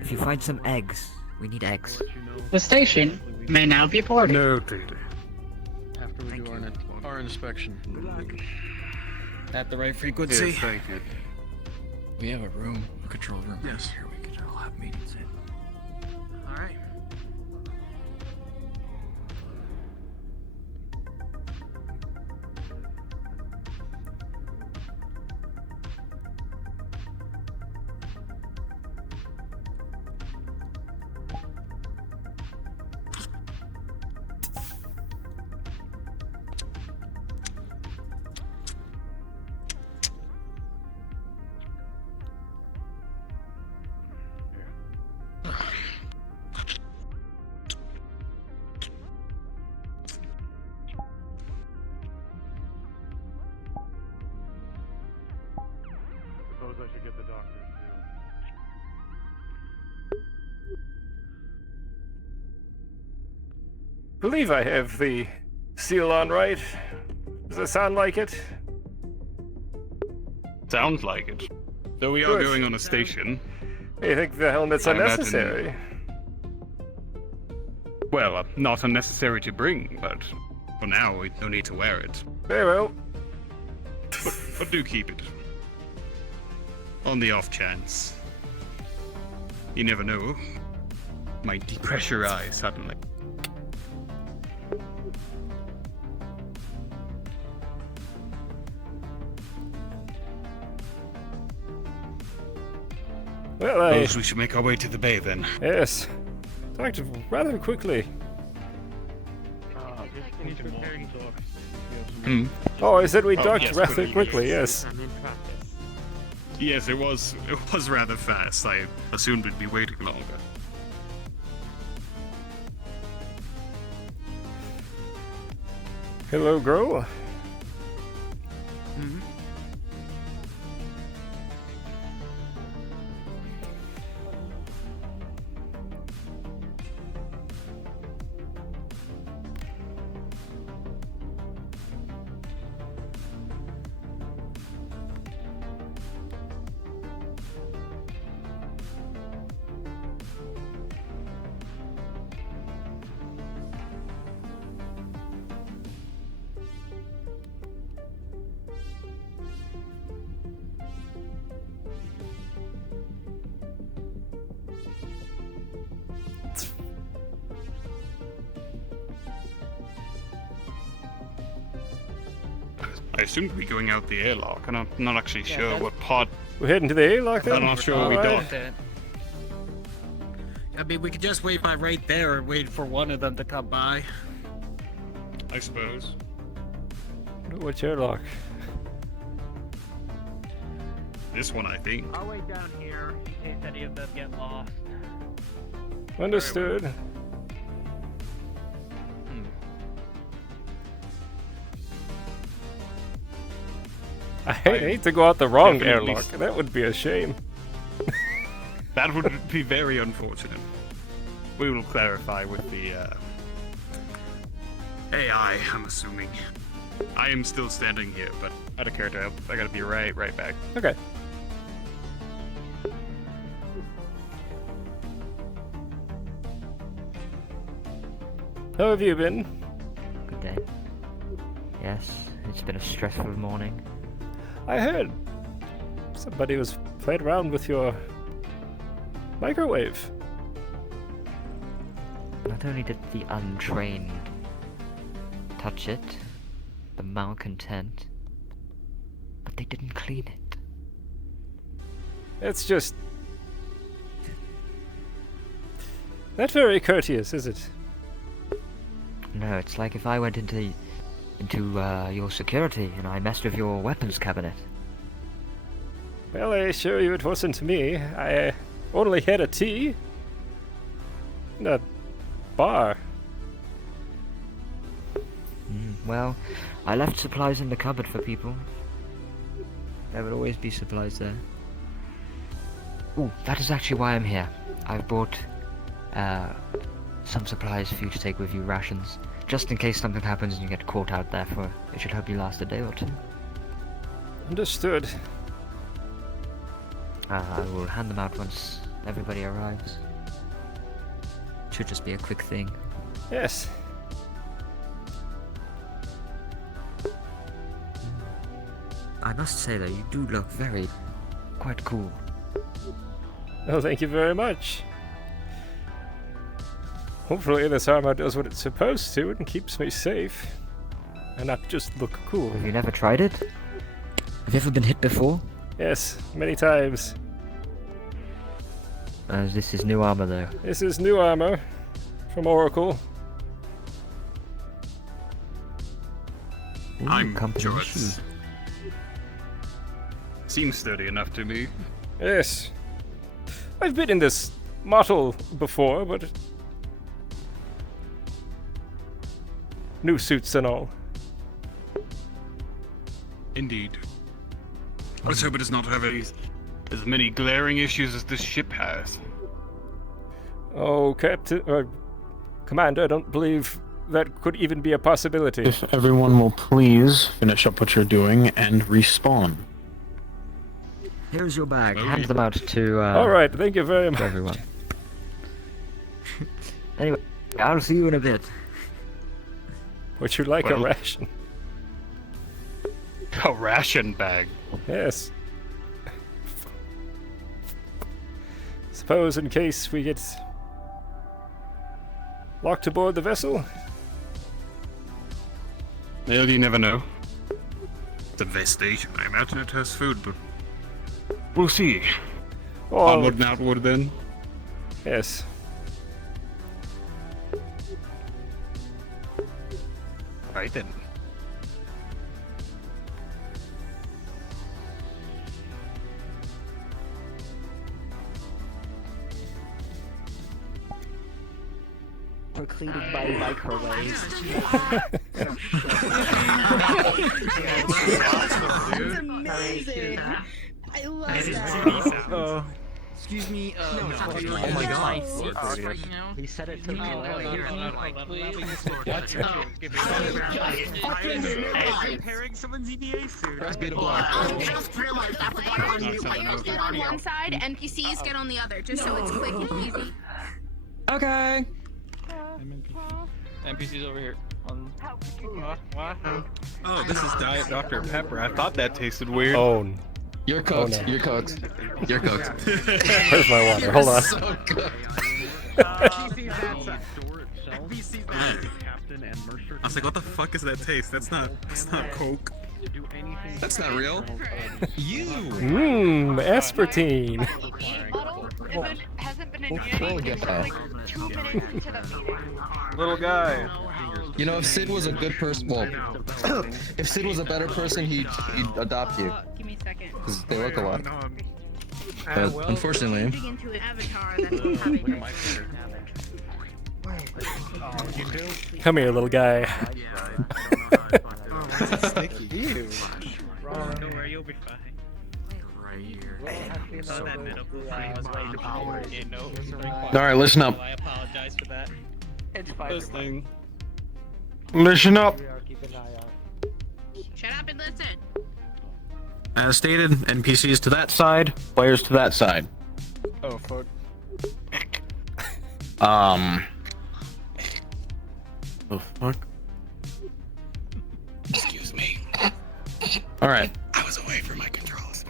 If you find some eggs, we need eggs. The station may now be boarded. No, Peter. After we do our inspection. Good luck. At the right frequency. Yes, thank you. We have a room, a control room. Yes. Here we could all have meetings in. All right. Suppose I should get the doctors too. Believe I have the seal on right. Does that sound like it? Sounds like it. Though we are Good. going on a station. You think the helmet's I imagine- unnecessary? Well, not unnecessary to bring, but for now, we no need to wear it. Very well. But do keep it. On the off chance. You never know. Might depressurize suddenly. Well, I... Suppose we should make our way to the bay then. Yes. Talked rather quickly. Oh, I said we docked yes, rather quickly. quickly, yes. Yes, it was rather fast. I assumed we'd be waiting longer. Hello, girl. I assumed we'd be going out the airlock, and I'm not actually sure what pod. We're heading to the airlock then? I'm not sure we docked. I mean, we could just wait by right there and wait for one of them to come by. I suppose. Which airlock? This one, I think. I'll wait down here in case any of them get lost. Understood. I hate to go out the wrong airlock. That would be a shame. That would be very unfortunate. We will clarify with the AI, I'm assuming. I am still standing here, but out of character, I gotta be right back. Okay. How have you been? Good day. Yes, it's been a stressful morning. I heard somebody was playing around with your microwave. Not only did the untrained touch it, the malcontent, but they didn't clean it. It's just... not very courteous, is it? No, it's like if I went into your security and I messed with your weapons cabinet. Well, I assure you it wasn't me. I only had a tea. In a bar. Well, I left supplies in the cupboard for people. There would always be supplies there. Ooh, that is actually why I'm here. I've bought some supplies for you to take with you, rations. Just in case something happens and you get caught out there for... it should hopefully last a day or two. Understood. I will hand them out once everybody arrives. Should just be a quick thing. Yes. I must say though, you do look quite cool. Well, thank you very much. Hopefully this armor does what it's supposed to and keeps me safe. And not just look cool. Have you never tried it? Have you ever been hit before? Yes, many times. This is new armor though. This is new armor from Oracle. Ooh, I'm company sure issue. it seems sturdy enough to me. Yes. I've been in this model before, but... new suits and all. Indeed. Let's hope it does not have as many glaring issues as this ship has. Oh, Captain... Commander, I don't believe that could even be a possibility. If everyone will please finish up what you're doing and respawn. Here's your bag. Hand them out to Alright, thank you very much. everyone. Anyway, I'll see you in a bit. Would you like a Well- ration? A ration bag. Yes. Suppose in case we get locked aboard the vessel. Well, you never know. The vestige. I imagine it has food, but we'll see. Oh. Onward and outward then. Yes. Right then. Precluded by microwaves. That's amazing. I love that. Excuse me. No, Oh my god. He said it to me. Repairing someone's EVA suit. Players get on one side, NPCs get on the other, just so it's quick and easy. Okay. NPC's over here. Oh, this is Diet Dr. Pepper. I thought that tasted weird. Oh. You're cooked. no. You're cooked. You're cooked. Where's my water? Hold on. So good. I was like, what the fuck is that taste? That's not Coke. That's not real. You. Aspartame. Hasn't been in uni for like 2 minutes into the meeting. Little guy. You know, if Sid was a good person, well, if Sid was a better person, he'd adopt you. Give me a second. Because they look a lot. But unfortunately. Into an avatar that's having Come here, little guy. Sticky. Ew. Don't worry, you'll be fine. Right here. Alright, listen up. I apologize for that. It's fine. Listen up. Shut up and listen. As stated, NPCs to that side, players to that side. Oh fuck. The fuck? Excuse me. Alright. I was away from my controls.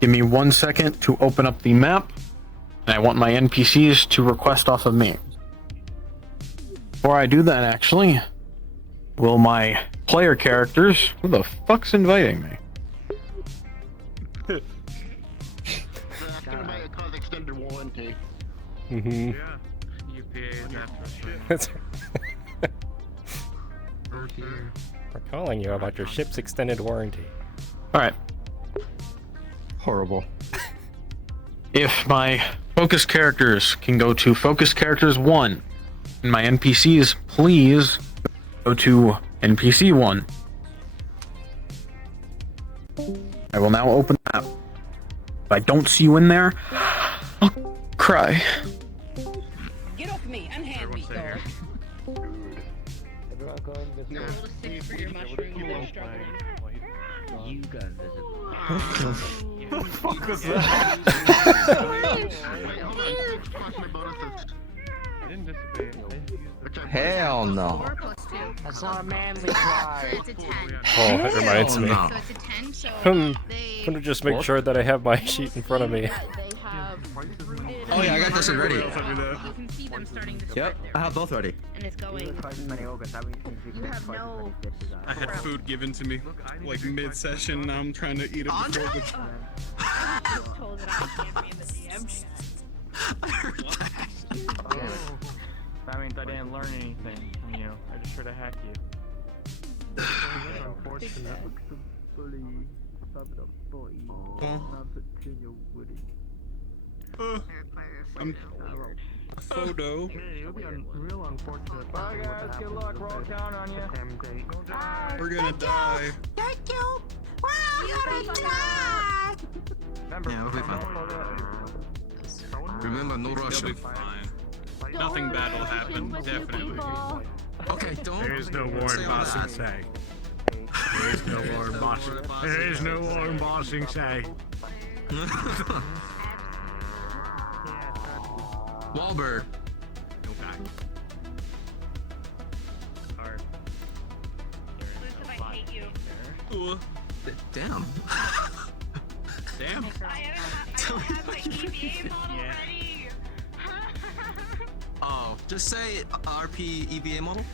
Give me 1 second to open up the map. And I want my NPCs to request off of me. Before I do that, actually, will my player characters... Who the fuck's inviting me? Extended warranty. Mm-hmm. Yeah. UPA That's We're calling you about your ship's extended warranty. Alright. Horrible. If my focus characters can go to focus characters 1, and my NPCs, please go to NPC 1. I will now open the map. If I don't see you in there, I'll cry. Get off me, unhand me, dog. Everyone go invisible. Roll a 6 for your mushrooms that are struggling. You got invisible. What the fuck was that? I didn't disobey. Hell no. 4 plus 2. That's not a manly cry. So it's a 10. Oh, that reminds me. So it's a 10, so I'm gonna just make sure that I have my sheet in front of me. they have rooted. Oh yeah, I got this already. You can see them starting to spread Yep, there. I have both ready. And it's going. You have no. I had food given to me, like mid-session, now I'm trying to eat it before the... I was told that I can't be in the DM That means I didn't learn anything from you. I just tried to hack you. I'm a photo. It'll be real unfortunate. Bye guys, good luck. We're all counting on you. We're gonna die. Thank you. We're gonna die. Remember, Yeah, we'll be fine. Remember, no rushing. You'll be fine. Nothing bad will happen, definitely. Okay, don't. There is no war in Bossing Say. There is no war in Bossing. There is no war in Bossing Say. Wahlberg. Lucas, I hate you. Ooh. Damn. Damn. I don't have my EVA model ready. Oh, just say RP EVA model.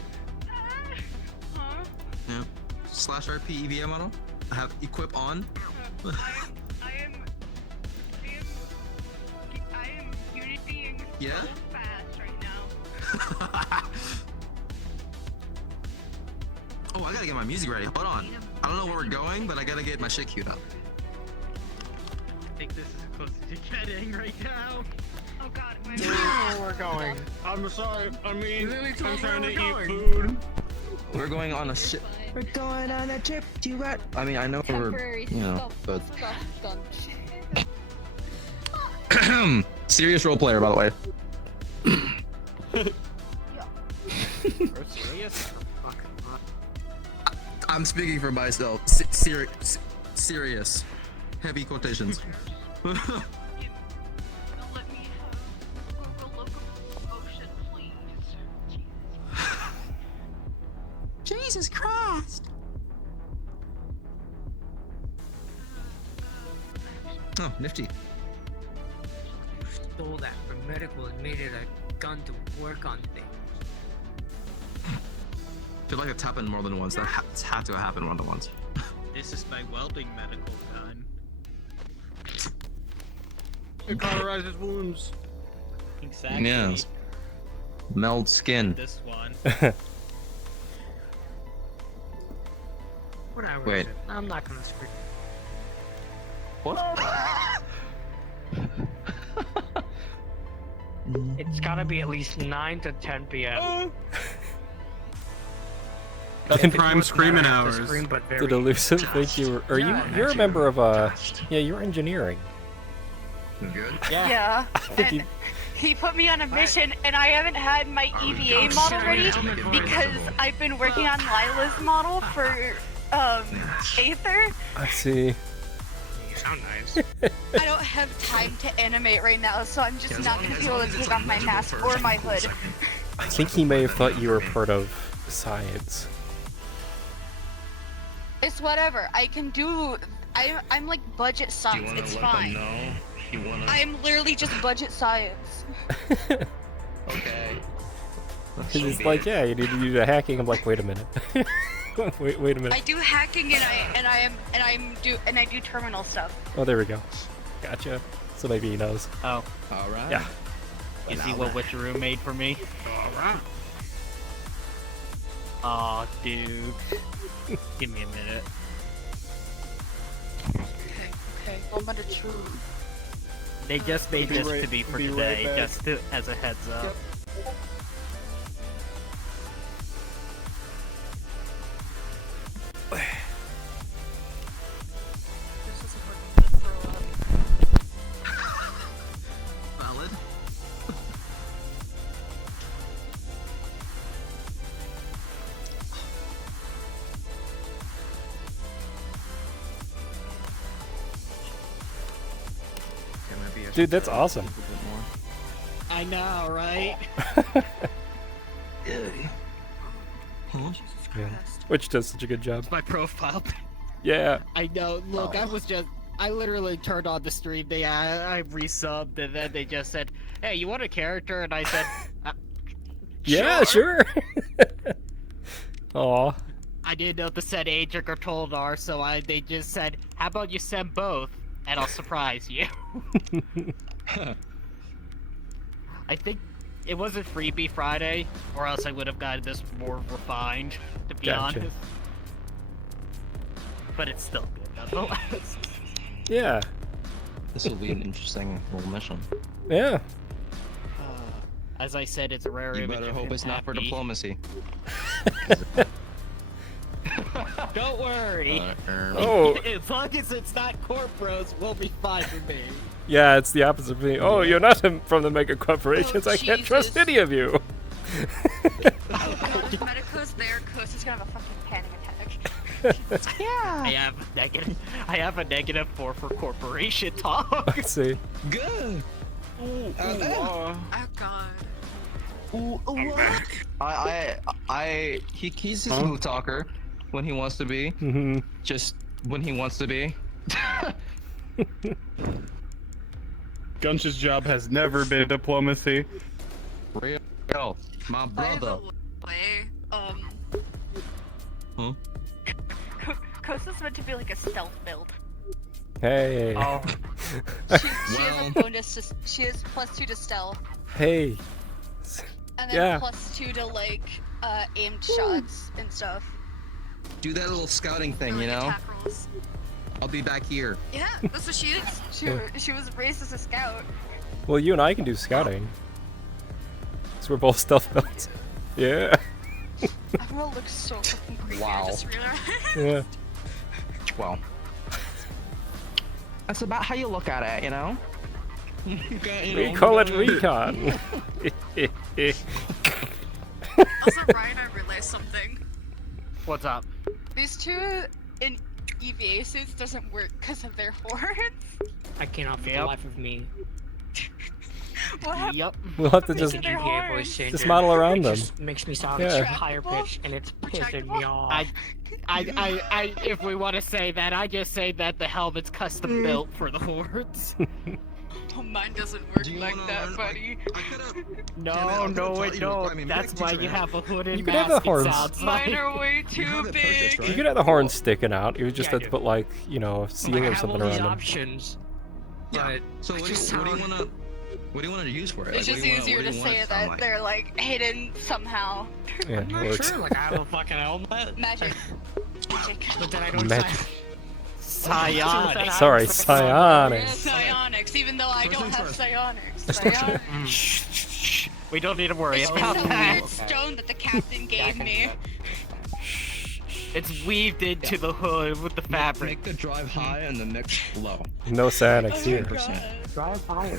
Yeah. Slash RP EVA model. I have equip on. I am unitying Yeah? so fast right now. Oh, I gotta get my music ready. Hold on. I don't know where we're going, but I gotta get my shit queued up. I think this is close to getting right now. Oh god, where we're going. I'm sorry. I mean, I'm trying to eat going. food. We're going on a ship. We're going on a trip to what? I mean, I know we're, you know, but serious role player, by the way. Serious? I'm speaking for myself. Serious. Heavy quotations. Jesus Christ! Oh, nifty. You stole that from medical and made it a gun to work on things. I feel like it's happened more than once. That's had to have happened more than once. This is my welding medical gun. It cauterizes wounds. Exactly. Yes. Meld skin. This one. Whatever. Wait. I'm not gonna scream. What? It's gotta be at least 9 to 10 p.m. That's prime screaming hours. Did Elusive think you were? Are you're a member of yeah, you're engineering. Good. Yeah. And he put me on a mission, and I haven't had my EVA model ready because I've been working on Lila's model for Aether. I see. You sound nice. I don't have time to animate right now, so I'm just not gonna be able to take off my mask or my hood. I think he may have thought you were part of science. It's whatever. I can do. I'm like budget science. It's fine. I'm literally just budget science. Okay. He's like, yeah, you need to do the hacking. I'm like, wait a minute. wait a minute. I do hacking and I do terminal stuff. Oh, there we go. Gotcha. So maybe he knows. Oh. Alright. Yeah. You see what Witcheroo made for me? Alright. Aw, dude. Give me a minute. Okay. Moment of truth. They just made this to be for today, just as a heads up. Valid. Dude, that's awesome. I know, right? Which does such a good job. My profile. Yeah. I know. Look, I literally turned on the stream. I resubbed, and then they just said, "Hey, you want a character?" And I said, Yeah, sure. Aw. I didn't know the said Adric or Toldar, so they just said, "How about you send both, and I'll surprise you." I think it wasn't Freebie Friday, or else I would have gotten this more refined, to be honest. But it's still good nonetheless. Yeah. This will be an interesting little mission. Yeah. As I said, it's a rare You image better of hope him it's not for happy. diplomacy. Don't worry. Oh. As long as it's not corporos, we'll be fine with me. Yeah, it's the opposite of me. Oh, you're not from the mega corporations. I can't trust any of you. Medico's there, Kos is gonna have a fucking panic attack. Yeah. I have a -4 for corporation talk. Let's see. Good. Oh god. He's a smooth talker when he wants to be. Mm-hmm. Just when he wants to be. Gunch's job has never been diplomacy. Real, my By the brother. way, Huh? Kosa's meant to be like a stealth build. Hey. Oh. She has a bonus to, she has +2 to stealth, Hey. and then Yeah. +2 to like aimed shots and stuff. Do that little scouting thing, you know? Attack rolls. I'll be back here. Yeah, that's what she is. She was raised as a scout. Well, you and I can do scouting. So we're both stealth builds. Yeah. Everyone looks so fucking creepy. Wow. I just realized. Yeah. Well, that's about how you look at it, you know? We call it recon. Also, Ryan, I realized something. What's up? These two in EVA suits doesn't work because of their horns. I cannot for the life of me. What happened? Yep. We'll have to Make just an EVA voice changer. just model around It them. just makes me sound Yeah. higher pitch, and it's pissing me off. I, if we want to say that, I just say that the helmet's custom built for the hordes. Oh, mine doesn't work like that, buddy. No, no, it don't. That's why you have a hood and You could have mask. the horns. It sounds Mine like. are way too big. You could have the horns sticking out. You just Yeah, have I to do. put like, you know, a seal I or have something all these around them. options, Yeah. but So what do you want to use for it? It's just easier to say that they're like hidden somehow. Yeah, I'm not works. sure. Like I have a fucking helmet. Magic. But then I don't. Magic. Psionics. Sorry, psionics. Psionics, even though I don't have psionics. Distortion. Psionics. We don't need to worry It's about some that. weird stone that the captain gave me. It's weaved into the hood with the fabric. Make the drive high and the mix low. No psionics here. Drive higher.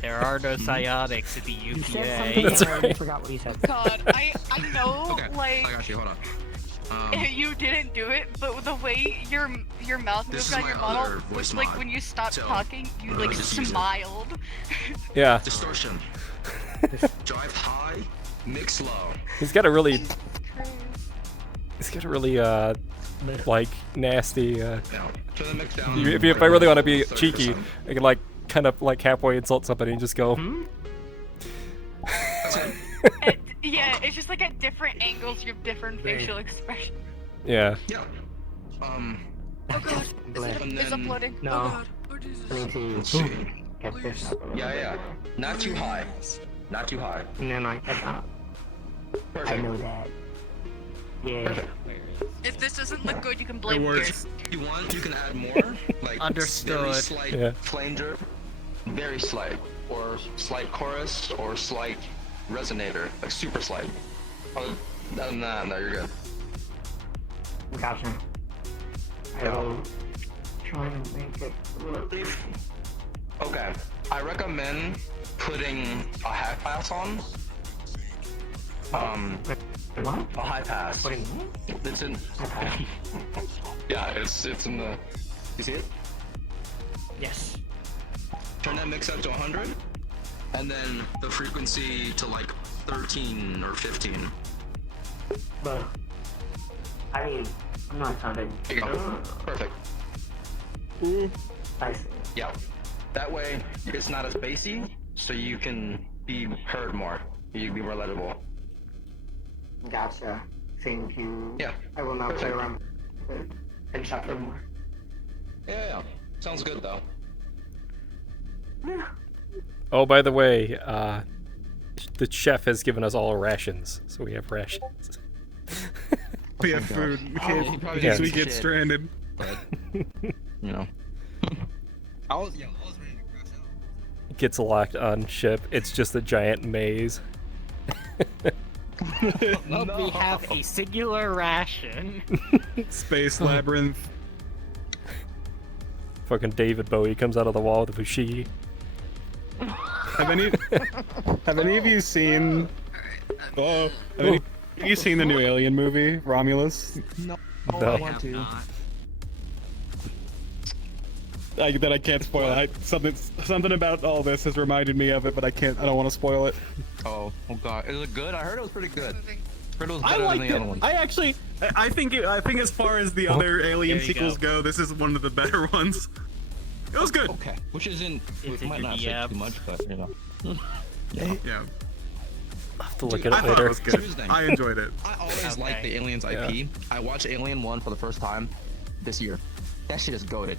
There are no psionics in the You said UPA. something That's and I right. forgot what he said. God, I know, Okay, like, I got you. Hold on. you didn't do it, but the way your mouth This moved is on my your other model voice was like mod. when you stopped So, talking, you like just use it. smiled. Yeah. Distortion. Drive high, mix low. He's got a really like nasty Now, turn the mix down. if I really want to be cheeky, I can like kind of like halfway insult somebody and just go Yeah, it's just like at different angles you have different facial expressions. Yeah. Yeah. Oh god, is it blooding? No. Oh god. Oh Jesus. I need to Let's see. get this up. Yeah. Not too high. Not too high. No, I cannot. Perfect. I know that. Yeah. If this doesn't look good, you can blame me. If you want, you can add more. Like Understood. Very slight Yeah. flame drip. Very slight. Or slight chorus. Or slight resonator. Like super slight. Other than that, no, you're good. Gotcha. I will try and make it look. Okay. I recommend putting a high pass on. What? A high pass. What do you mean? It's in. Yeah, it's in the. You see it? Yes. Turn that mix up to 100, and then the frequency to like 13 or 15. But I mean, I'm not sounding. There you go. Perfect. I see. Yeah. That way, it's not as bassy, so you can be heard more. You can be more legible. Gotcha. Thank you. Yeah. I will now play around with it and shuffle more. Yeah. Sounds good though. Oh, by the way, the chef has given us all rations, so we have rations. We have food. probably Yeah. We get stranded. But, you know. I was ready Gets locked on ship. It's just a giant maze. We have a singular ration. Space labyrinth. Fucking David Bowie comes out of the wall with a fushigi. Have any of you seen? Oh, have any of you seen the new Alien movie, Romulus? No. No. I want to. That I can't spoil. Something about all this has reminded me of it, but I don't want to spoil it. Oh god. Is it good? I heard it was pretty good. Riddle's I better than liked the it. other ones. I think as far as the other Alien there you sequels go, this is one of the better ones. It was good. Okay, which isn't. It's It might not say too much, but you know. Yeah. I'll have to look at I it thought later. it was good. I enjoyed it. I always liked the Aliens IP. I watched Alien 1 for the first time this year. That shit is goated.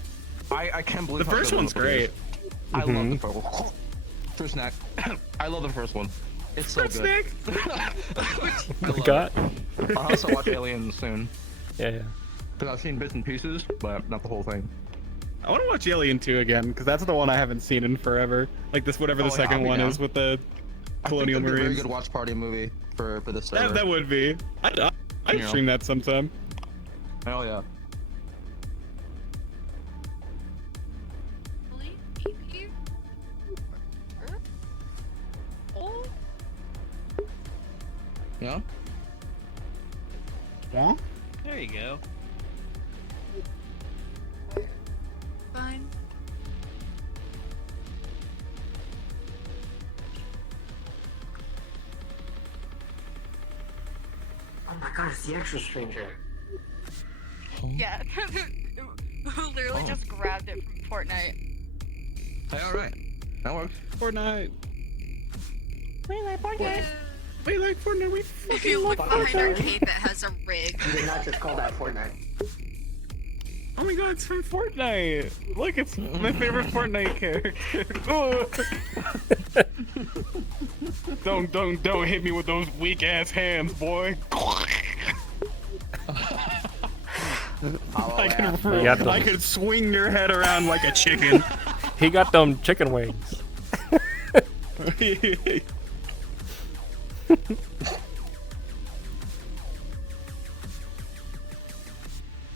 I can't believe The how first good it one's is. great. I love the first one. Fruit snack. I love the first one. It's so good. We got. I'll also watch Aliens soon. Yeah. Because I've seen bits and pieces, but not the whole thing. I want to watch Alien 2 again because that's the one I haven't seen in forever. Like this, whatever the second one is with the Colonial I think that'd be a very Marines. good watch party movie for this server. That would be. I'd stream that sometime. Hell yeah. Yeah? Yeah? There you go. Fine. Oh my god, it's the extra stranger. Yeah. Who literally just grabbed it from Fortnite. Hey, alright. That works. Fortnite. We like Fortnite. We like Fortnite. We If you look behind our cape, it has a rig. You did not just call that Fortnite. Oh my god, it's from Fortnite. Look, it's my favorite Fortnite character. Oh. Don't hit me with those weak ass hands, boy. I could swing your head around like a chicken. He got them chicken wings.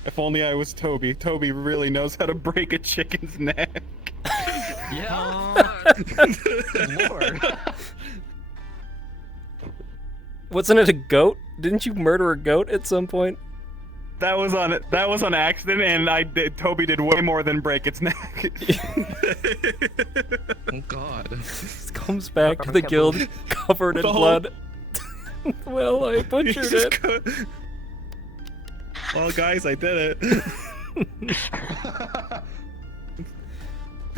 If only I was Toby. Toby really knows how to break a chicken's neck. Yeah. Lord. Wasn't it a goat? Didn't you murder a goat at some point? That was on accident, and Toby did way more than break its neck. Oh god. This comes back to the guild covered in blood. Well, I butchered it. Well, guys, I did it.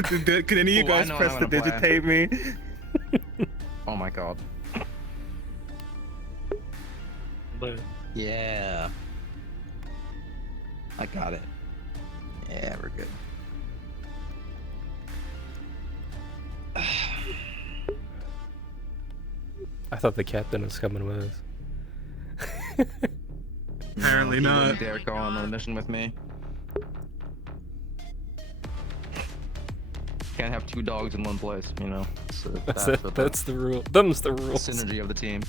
Could any of you guys press to digitate me? Oh my god. Yeah. I got it. Yeah, we're good. I thought the captain was coming with us. Apparently He not. wouldn't dare go on a mission with me. Can't have two dogs in one place, you know. So That's the rule. Them's the rules. Synergy of the team.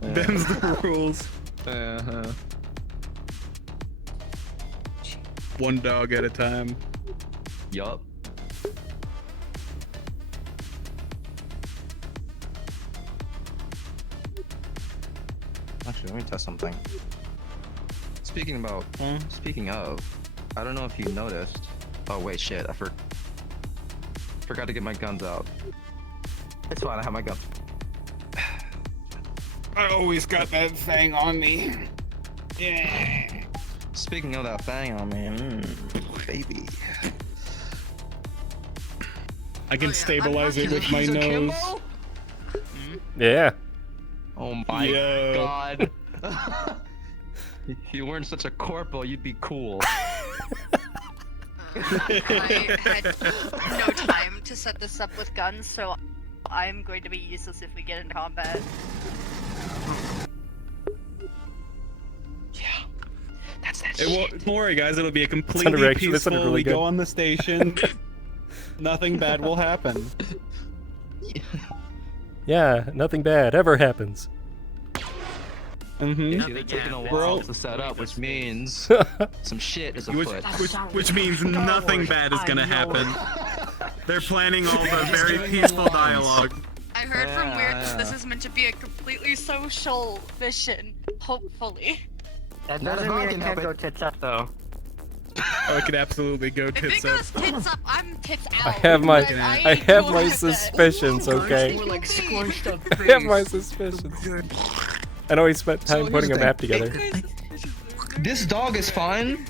Them's the rules. One dog at a time. Yup. Actually, let me test something. Speaking of, I don't know if you noticed. Oh wait, shit! I forgot to get my guns out. It's fine. I have my guns. I always got that thing on me. Yeah. Speaking of that thing on me, baby. I can stabilize it with my nose. Yeah. Oh my god. If you weren't such a corporal, you'd be cool. I had no time to set this up with guns, so I'm going to be useless if we get into combat. Yeah. That's that It won't, don't worry, guys. It'll be a sounded completely actually- that sounded peaceful. really We good. go on the station. Nothing bad will happen. Yeah, nothing bad ever happens. Mm-hmm. Yeah, they're taking a while to set up, which means some shit is afoot. Which means nothing bad is gonna happen. They're planning all the very peaceful dialogue. I heard from Weird that this is meant to be a completely social mission, hopefully. That doesn't mean it can't go tits up though. Oh, it could absolutely go If tits it up. goes tits up, I'm tits out. I have my but I ain't have cool my with it. suspicions, okay? More like squished up I have my suspicions. I know he spent time putting a map together. This dog is fine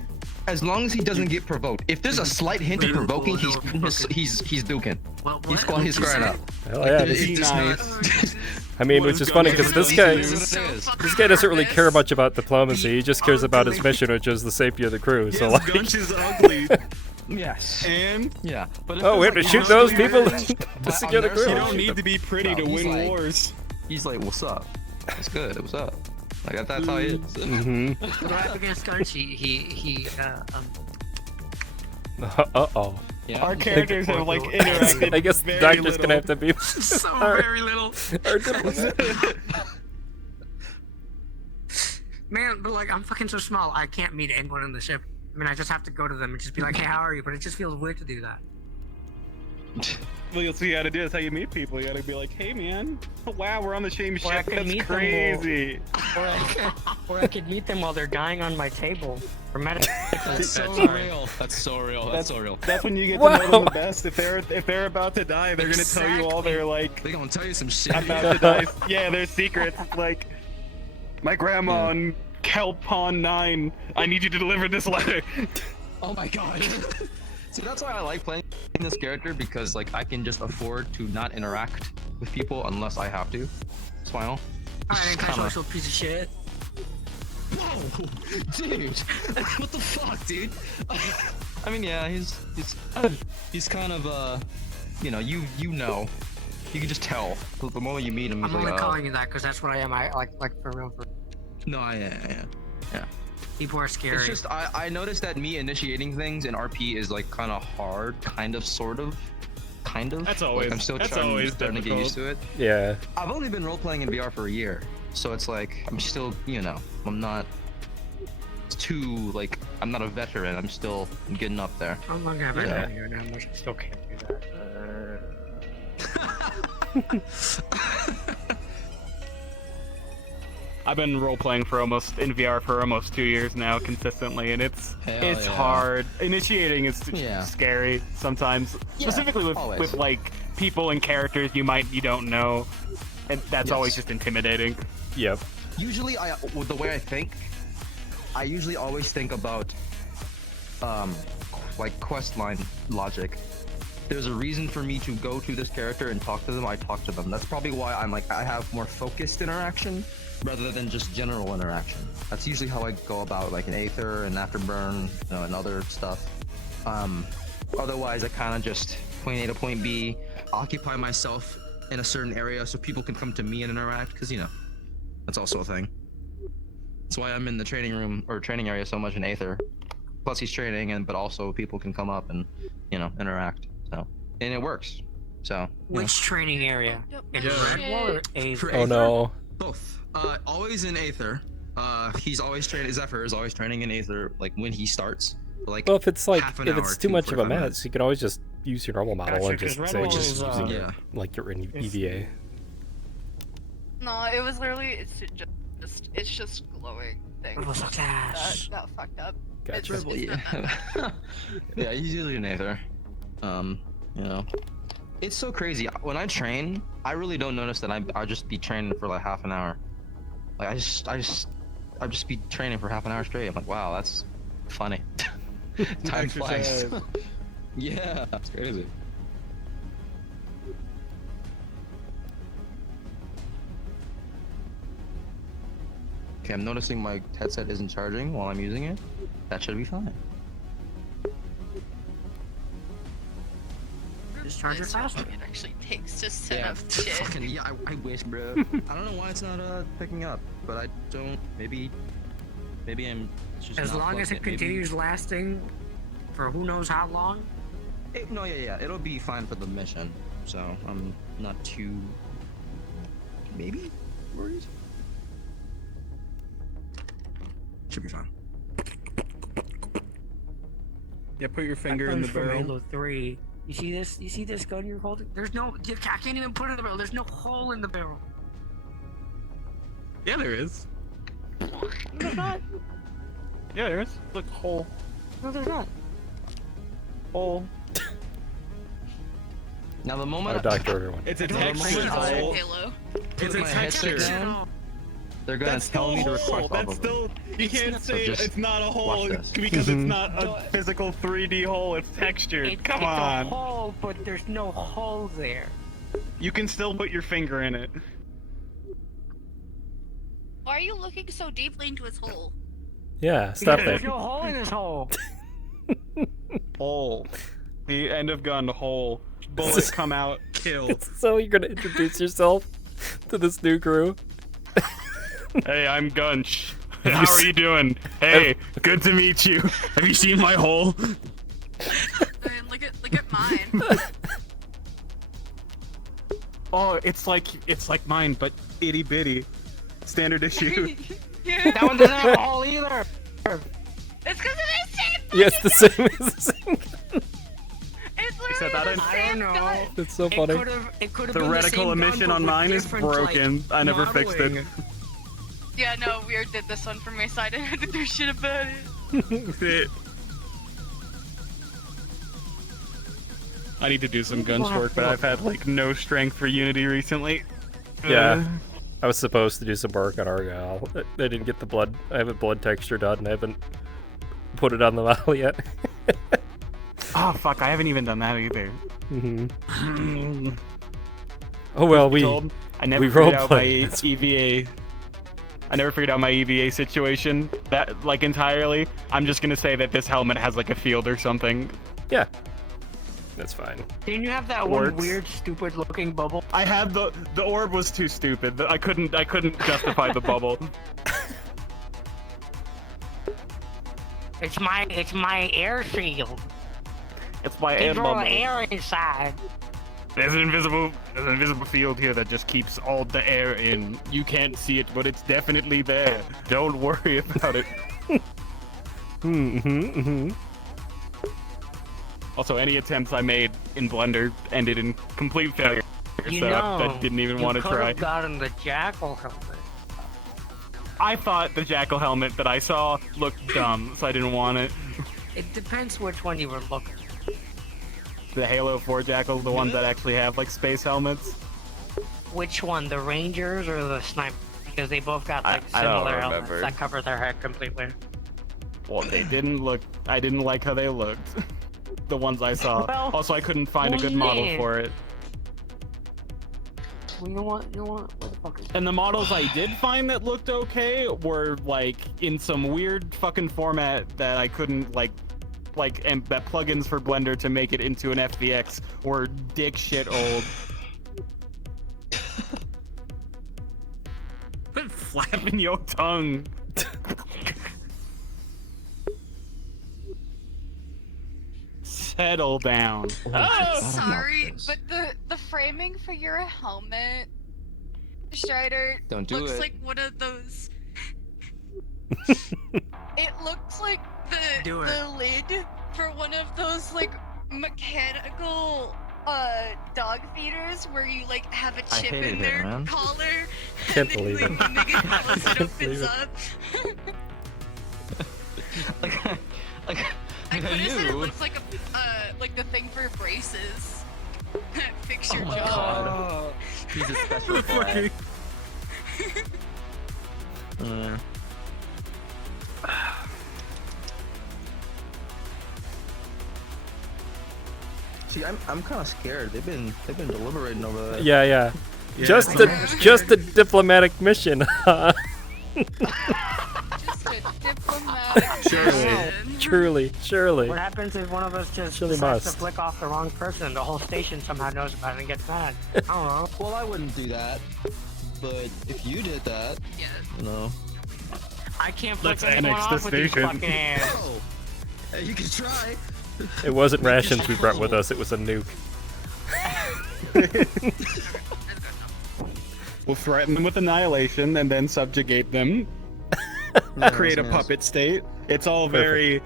as long as he doesn't get provoked. If there's a slight hint of provoking, he's duking. He's squaring up. Hell yeah. It's not. I mean, which is funny because this guy doesn't really care much about diplomacy. He just cares about his mission, which is the safety of the crew. So like. Gunch is ugly. Yes. And yeah. But oh, we have to shoot those people to secure the crew. You don't need to be pretty to win wars. He's like, what's up? It's good. What's up? Like that's how he is. But right up against Gunch, he Uh-oh. Yeah. Our characters have like interacted. I guess the doctor's gonna have to be so very little. Our diplomat. Man, but like I'm fucking so small, I can't meet anyone on the ship. I mean, I just have to go to them and just be like, "Hey, how are you?" But it just feels weird to do that. Well, you'll see how to do. That's how you meet people. You gotta be like, "Hey, man! Wow, we're on the same Or I ship. could That's meet them crazy." Or I could meet them while they're dying on my table. For medical. That's so real. That's so real. That's so real. That's when you get to know them the best. If they're about to die, they're gonna tell you all their like. They're gonna tell you some shit. About to die. Yeah, their secrets. Like, my grandma on Kelpon 9. I need you to deliver this letter. Oh my god. See, that's why I like playing this character, because like I can just afford to not interact with people unless I have to. Smile. Alright, antisocial piece of shit. Whoa, dude! What the fuck, dude? I mean, yeah, he's kind of you know, you know, you can just tell the moment you meet him. He's I'm like, only calling you that because that's what I am. I like for real. No, yeah. People are scary. It's just I noticed that me initiating things in RP is like kind of hard, kind of, sort of. That's always. Like, I'm still starting to get used to it. Yeah. I've only been role playing in VR for a year, so it's like I'm still, you know, I'm not too like I'm not a veteran. I'm still getting up there. I'm not gonna Yeah. here now. I still can't do that. I've been role playing in VR for almost 2 years now, consistently, and it's yeah. hard. Initiating is scary sometimes, Yeah, specifically with like people and characters you don't know, and that's always just intimidating. Yep. Usually, the way I think, I usually always think about like quest line logic. There's a reason for me to go to this character and talk to them. I talk to them. That's probably why I have more focused interaction rather than just general interaction. That's usually how I go about like an Aether and Afterburn, you know, and other stuff. Otherwise, I kind of just point A to point B, occupy myself in a certain area so people can come to me and interact, because, you know, that's also a thing. That's why I'm in the training room or training area so much in Aether. Plus he's training, but also people can come up and, you know, interact. So, and it works. So. Which training area? In Redwall or Aether? Oh no. Both. Always in Aether. He's always training. Zephyr is always training in Aether, like when he starts. Like, well, if it's like half an if hour it's too to much of a 45 mess, minutes. you can always just use your normal model and Gotcha, just 'cause say Redwall just is, using yeah. like your EVA. No, it was literally it's just glowing thing. That fucked up. Gotcha. Yeah, he's usually an Aether. You know, it's so crazy. When I train, I really don't notice that I'll just be training for like half an hour. Like I'll just be training for half an hour straight. I'm like, wow, that's funny. Time flies. Yeah, it's crazy. Okay, I'm noticing my headset isn't charging while I'm using it. That should be fine. Just charge it faster. It actually takes to set up Fucking, shit. yeah, I wish, bro. I don't know why it's not picking up, but I don't. Maybe I'm just. As not long as plugged it in. Maybe- continues lasting for who knows how long. No, yeah, it'll be fine for the mission. So I'm not too. Maybe worried. Should be fine. Yeah, put your finger That in the comes from barrel. Halo 3. You see this? You see this gun you're holding? There's no. I can't even put it in the barrel. There's no hole in the barrel. Yeah, there is. There's not. Yeah, there is. Look, hole. No, there's not. Hole. Now the moment Doctor order one. It's a the moment texture. I Hole. Halo. put It's a my headset texture. down, They're gonna That's tell still me a to request hole. off That's of still. them. You can't say just it's not a hole watch this. because it's not a physical 3D hole. It's textured. Come it's on. a hole, but there's no hole there. You can still put your finger in it. Why are you looking so deeply into his hole? Yeah, stop There's it. no hole in this hole. Hole. The end of gun hole. Bullet come out. Kill. So you're gonna introduce yourself to this new crew? Hey, I'm Gunch. Have How you are se- you doing? Hey, good to meet you. Have you seen my hole? Look at mine. Oh, it's like mine, but itty bitty. Standard issue. That one doesn't have a hole either. It's because it is same. Yeah, it's the same as the same. It's Except I literally don't- the I same don't know. gun. It's so funny. It could have The been the reticle same gun, emission but on with mine is different, like, broken. I never fixed it. modeling. Yeah, no, Weird did this one for me, so I didn't have to do shit about it. I need to do some guns work, but I've had like no strength for Unity recently. Yeah. I was supposed to do some work on Argyll. I didn't get the blood. I haven't blood texture done. I haven't put it on the model yet. Oh fuck! I haven't even done that either. Mm-hmm. Oh well, we I never we figured out my roleplayed. EVA. I never figured out my EVA situation that like entirely. I'm just gonna say that this helmet has like a field or something. Yeah, that's fine. Didn't you have that one Works. weird, stupid-looking bubble? I had the orb was too stupid. I couldn't justify the bubble. It's my air shield. It's my air There's no bubble. air inside. There's an invisible field here that just keeps all the air in. You can't see it, but it's definitely there. Don't worry about it. Also, any attempts I made in Blender ended in complete failure, You so know, I didn't even want to You could try. have gotten the jackal helmet. I thought the jackal helmet that I saw looked dumb, so I didn't want it. It depends which one you were looking. The Halo 4 jackals, the ones that actually have like space helmets. Which one, the Rangers or the Sniper? Because they both got like I don't similar helmets remember. that cover their head completely. Well, they didn't look. I didn't like how they looked. The ones I saw. Well, Also, I couldn't find a good model yeah. for it. Well, you know what? What the fuck is And the models I did find that looked okay were like in some weird fucking format that I couldn't and that plugins for Blender to make it into an FBX were dick shit old. Quit flapping your tongue. Settle down. Sorry, but the framing for your helmet, Strider, Don't do looks it. like one of those. It looks like Do it. the lid for one of those like mechanical dog feeders where you like have a I chip hated in it, their man. collar. Can't and believe then, it. when they get close, it opens up. Like I put it so it knew. looks like like the thing for braces. Fix your Oh my jaw. god. He's a special boy. See, I'm kind of scared. They've been deliberating over that. Yeah. Yeah, Just a diplomatic mission. huh? Just a diplomatic Surely. What happens if one of us just Surely decides must. to flick off the wrong person and the whole station somehow knows about it and gets mad? I don't know. Well, I wouldn't do that. But if you did that, you know. I can't flick Let's anyone annex the off with these station. fucking hands. Oh, hey, you can try. It wasn't rations we brought with us, it was a nuke. We'll threaten them with annihilation and then subjugate them. Create a puppet state. It's all very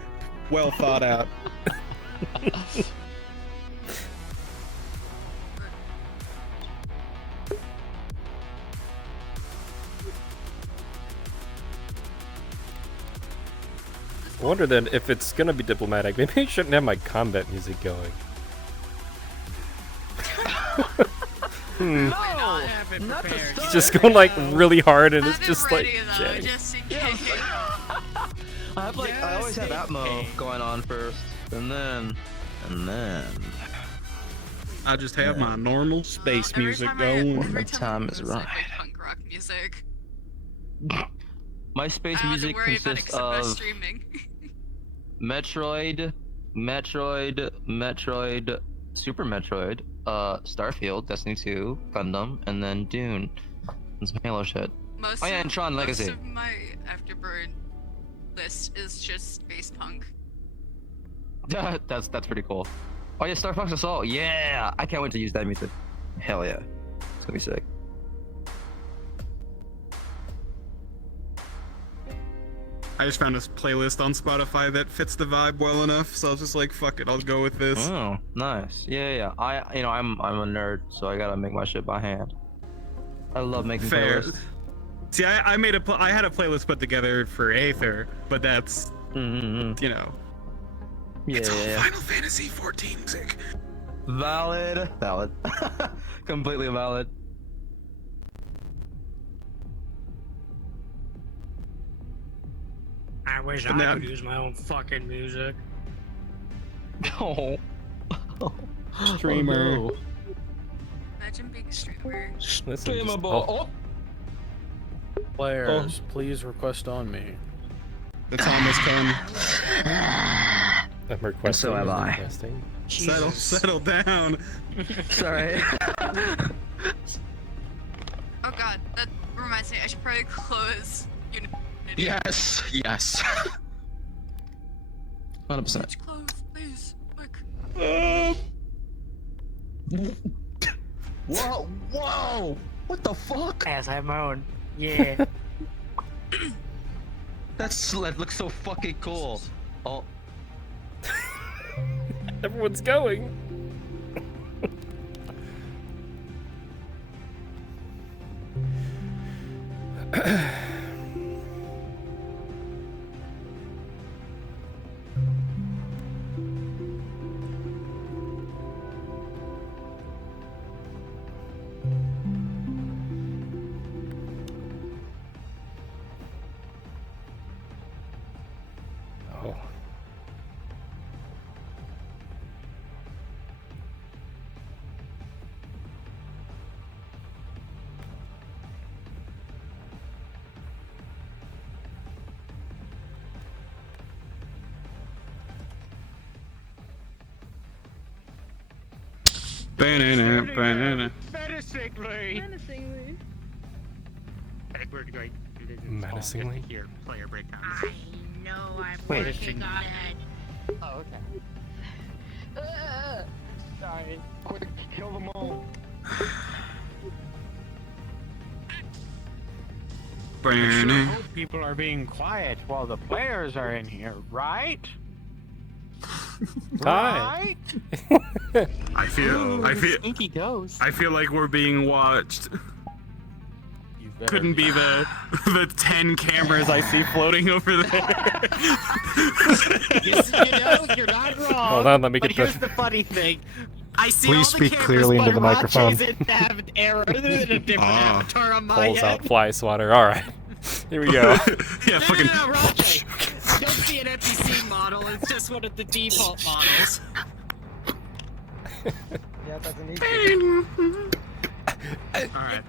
well thought out. I wonder then if it's gonna be diplomatic, maybe I shouldn't have my combat music going. Hmm. Not He's just going like really hard, and it's just like. jagged. just in case. I always have Atmo going on first, and then. I just have my normal space music going. When the time is right. Punk rock music. My space I don't have to music worry about it consists except for of streaming. Metroid, Super Metroid, Starfield, Destiny 2, Gundam, and then Dune. And some Halo shit. Oh yeah, and Tron Legacy. Most of my Afterburn list is just space punk. That's pretty cool. Oh yeah, Star Fox Assault. Yeah, I can't wait to use that music. Hell yeah, it's gonna be sick. I just found a playlist on Spotify that fits the vibe well enough, so I was just like, "Fuck it, I'll go with this." Oh, nice. Yeah. I'm a nerd, so I gotta make my shit by hand. I love making Fair. playlists. See, I had a playlist put together for Aether, but that's you know. Yeah, It's all yeah. Final Fantasy 14 music. Valid. Completely valid. I wish I could use my own fucking music. Oh. Streamer. Oh, no. Imagine being a streamer. Streamable. Players, please request on me. The time has come. I'm requesting. So have I. Requesting. Settle down. Sorry. Oh god, that reminds me, I should probably close Unity. Yes. 100%. Close, please. Quick. Whoa! What the fuck? As I have my own. Yeah. That looks so fucking cool. Oh. Everyone's going. Oh. Banana. Menacingly. I think we're going to do this Menacingly? just to hear player breakdowns. I know I'm Wait, working on it. Oh, okay. Sorry. Quick, kill them all. People are being quiet while the players are in here, right? Hi. I feel Stinky ghost. I feel like we're being watched. Couldn't be the 10 cameras I see floating over there. You're not wrong. Hold on, let me but get here's the- the funny thing. I see Please all the speak cameras, clearly into but the microphone. Roche isn't have an error than a different avatar on my Pulls head. out fly swatter. All right, here we go. Yeah, fucking. No, Roche. Don't see an NPC model. It's just one of the default models. Yeah, that's an easy. Alright.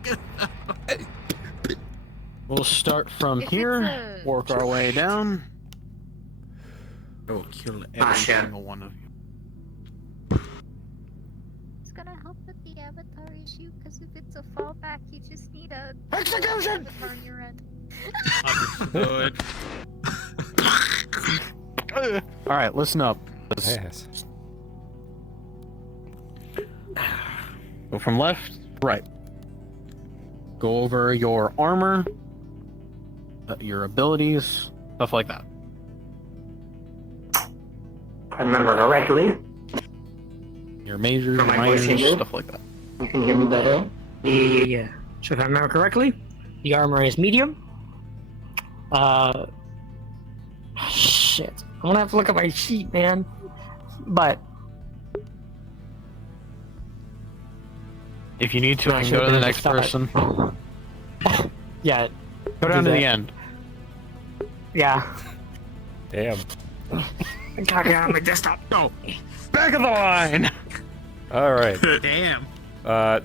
We'll start from here, work our way down. I will kill every shit. single one of you. It's gonna help with the avatar issue, because if it's a fallback, you just need a execution avatar on your end. Understood. Alright, listen up. Yes. Go from left to right. Go over your armor, your abilities, stuff like that. I remember correctly. Your majors, your Am I minors, voicing it? stuff like that. You can hear me better. Yeah. So if I remember correctly, the armor is medium. Shit. I'm gonna have to look at my sheet, man. But If you need to, I can Actually, go to the then next stop it. person. Yeah. Go down to Do the that. end. Yeah. Damn. God, get on my desktop. No. Back of the line. All right. Damn.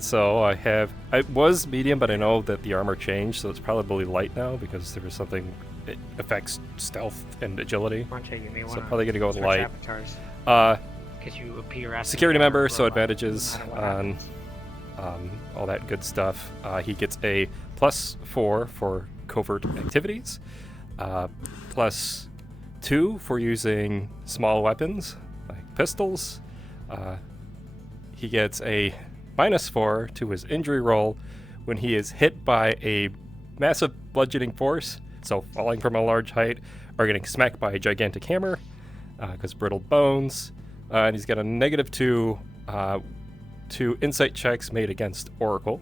So I was medium, but I know that the armor changed, so it's probably light now because there was something. It affects stealth and agility. Portray, you may So I'm wanna probably gonna go with switch light. avatars. 'Cause you appear as Security the member, armor so for, advantages no matter what on happens. all that good stuff. He gets a +4 for covert activities, +2 for using small weapons like pistols. He gets a -4 to his injury roll when he is hit by a massive bludgeoning force, so falling from a large height or getting smacked by a gigantic hammer, because brittle bones. And he's got a -2 to insight checks made against Oracle.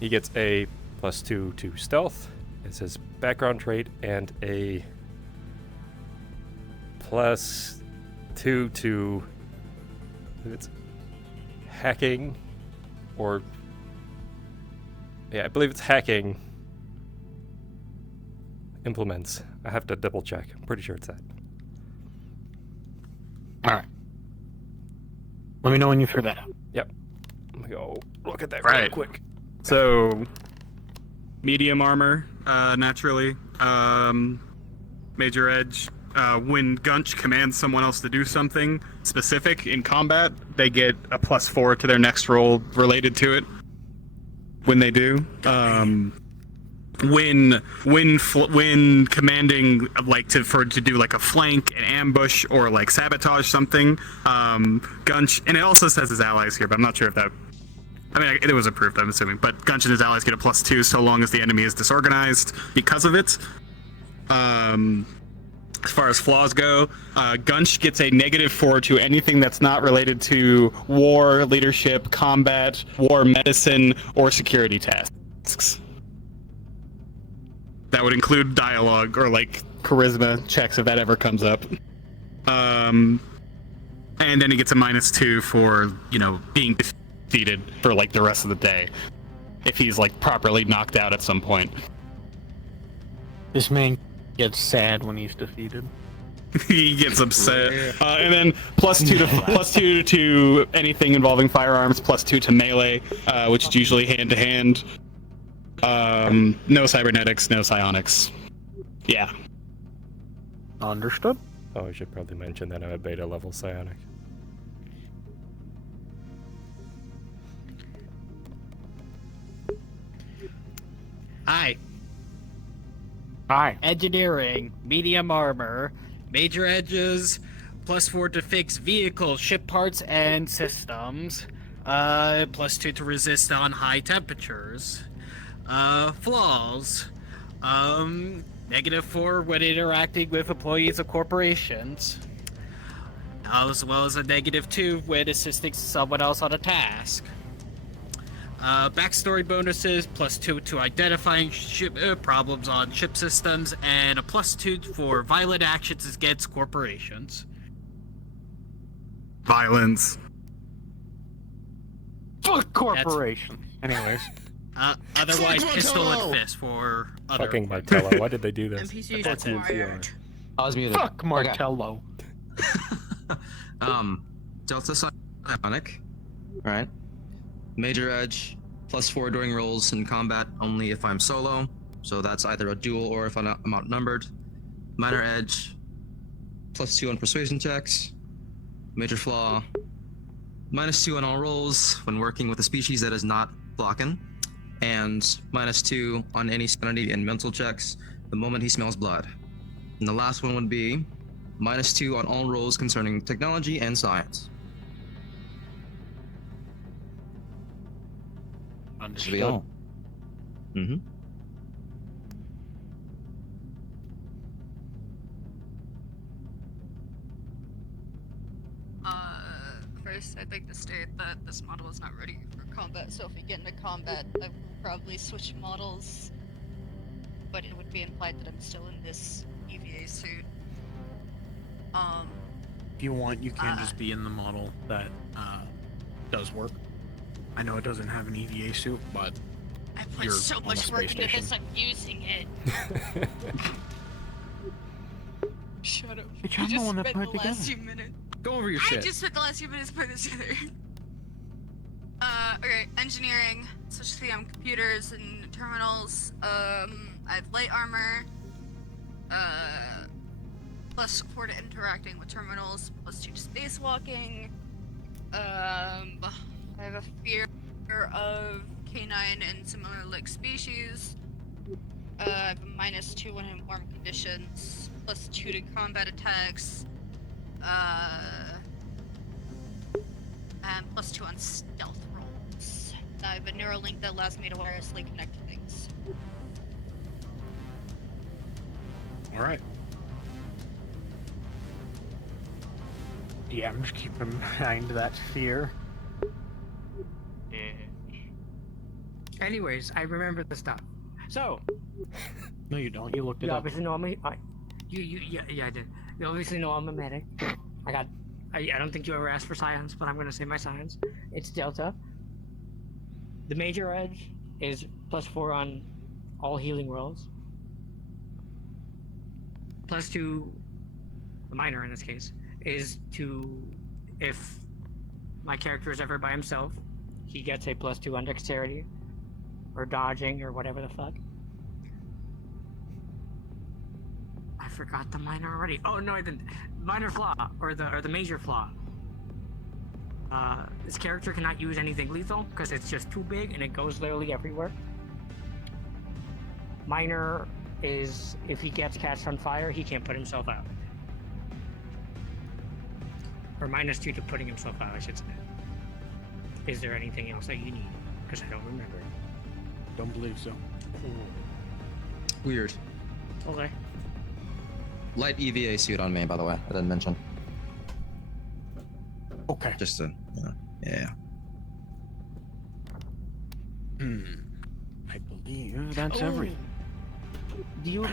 He gets a +2 to stealth as his background trait, and a +2 to it's hacking, or yeah, I believe it's hacking implements. I have to double check. I'm pretty sure it's that. All right. Let me know when you figure that out. Yep. Let me go look at that Right. real quick. So, medium armor, naturally. Major edge. When Gunch commands someone else to do something specific in combat, they get a +4 to their next roll related to it. When they do, when commanding like to do like a flank, an ambush, or like sabotage something, Gunch, and it also says his allies here, but I'm not sure if that. I mean, it was approved, I'm assuming, but Gunch and his allies get a +2 so long as the enemy is disorganized because of it. As far as flaws go, Gunch gets a -4 to anything that's not related to war, leadership, combat, war medicine, or security tasks. That would include dialogue or like charisma checks if that ever comes up. And then he gets a -2 for, being defeated for like the rest of the day, if he's like properly knocked out at some point. This man gets sad when he's defeated. He gets upset. And then +2 to anything involving firearms, +2 to melee, which is usually hand to hand. No cybernetics, no psionics. Yeah. Understood. Oh, I should probably mention that I'm a beta level psionic. Hi. Hi. Engineering, medium armor, major edges, +4 to fix vehicles, ship parts, and systems. +2 to resist on high temperatures. Flaws. -4 when interacting with employees of corporations. As well as a -2 when assisting someone else on a task. Backstory bonuses, +2 to identifying ship problems on ship systems, and a +2 for violent actions against corporations. Violence. Fuck corporations. Anyways. Otherwise, pistol and fist for other. Fucking Martello, why did they do this? NPCs required. I was muted. Fuck Martello. Delta Psionic. Alright. Major Edge, +4 during rolls in combat only if I'm solo. So that's either a duel or if I'm outnumbered. Minor Edge, +2 on persuasion checks. Major Flaw, -2 on all rolls when working with a species that is not blocking. And -2 on any sanity and mental checks the moment he smells blood. And the last one would be -2 on all rolls concerning technology and science. Understood. Mm-hmm. First, I'd like to state that this model is not ready for combat, so if we get into combat, I will probably switch models. But it would be implied that I'm still in this EVA suit. If you want, you can just be in the model that does work. I know it doesn't have an EVA suit, but I put you're so on the much work space into station. this, I'm using it. Shut up. Bitch, You I'm the just one that spent put it the last together. few minutes. Go over your I shit. just spent the last few minutes putting this together. Okay, engineering, specialty on computers and terminals. I have light armor. Plus 4 to interacting with terminals, plus 2 to spacewalking. I have a fear of canine and similar like species. I have a -2 when in warm conditions, plus 2 to combat attacks. And plus 2 on stealth rolls. I have a neuralink that allows me to wirelessly connect to things. All right. Yeah, I'm just keeping in mind that fear. Anyways, I remember the stuff. So, No, you don't. You looked it you up. obviously know I'm a, yeah, I did. You obviously know I'm a medic. I don't think you ever asked for science, but I'm gonna say my science. It's Delta. The major edge is +4 on all healing rolls. +2, the minor in this case, is to, if my character is ever by himself, he gets a +2 on dexterity, or dodging, or whatever the fuck. I forgot the minor already. Oh no, I didn't. Minor flaw, or the major flaw. This character cannot use anything lethal because it's just too big and it goes literally everywhere. Minor is if he gets catched on fire, he can't put himself out. Or -2 to putting himself out, I should say. Is there anything else that you need? Because I don't remember. Don't believe so. Weird. Okay. Light EVA suit on me, by the way. I didn't mention. Okay. Just to, yeah. I believe that's everything. Do you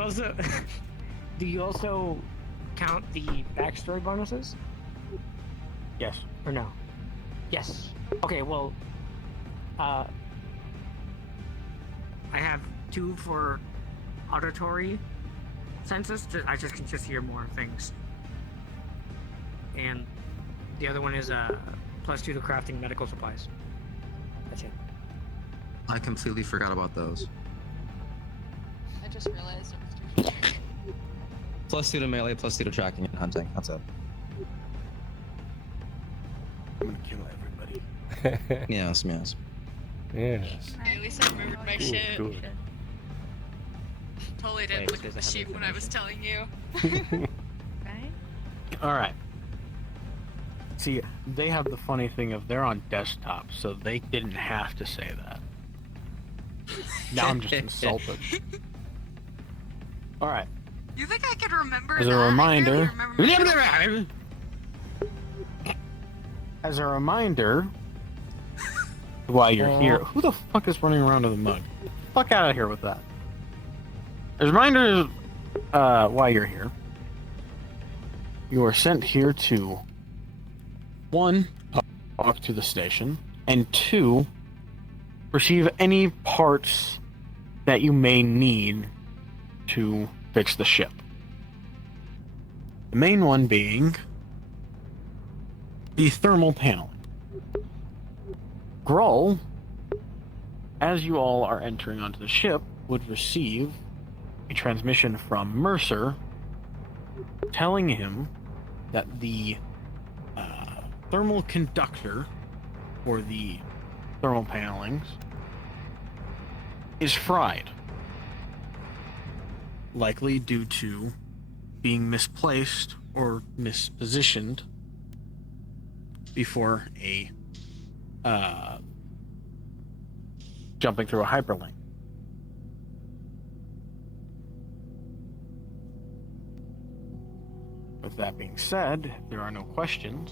also do you also count the backstory bonuses? Yes. Or no? Yes. Okay, well, I have 2 for auditory senses. I just can just hear more things. And the other one is +2 to crafting medical supplies. That's it. I completely forgot about those. I just realized it was +2 to melee, +2 to tracking and hunting. That's it. I'm gonna kill everybody. Yes. Yes. At least I remembered my shit. Good. Totally didn't look at the sheet when I was telling you. Right? All right. See, they have the funny thing of they're on desktop, so they didn't have to say that. Now I'm just insulted. All right. You think I could remember As that? a reminder, while you're here, who the fuck is running around with a mug? Fuck out of here with that. As a reminder, while you're here, you are sent here to 1, talk to the station, and 2, receive any parts that you may need to fix the ship. The main one being the thermal paneling. Grull, as you all are entering onto the ship, would receive a transmission from Mercer telling him that the thermal conductor, or the thermal panelings, is fried. Likely due to being misplaced or mispositioned before a jumping through a hyperlink. With that being said, if there are no questions,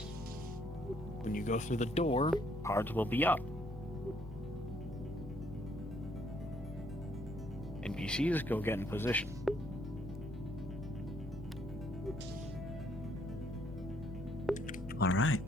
when you go through the door, cards will be up. NPCs go get in position. All right.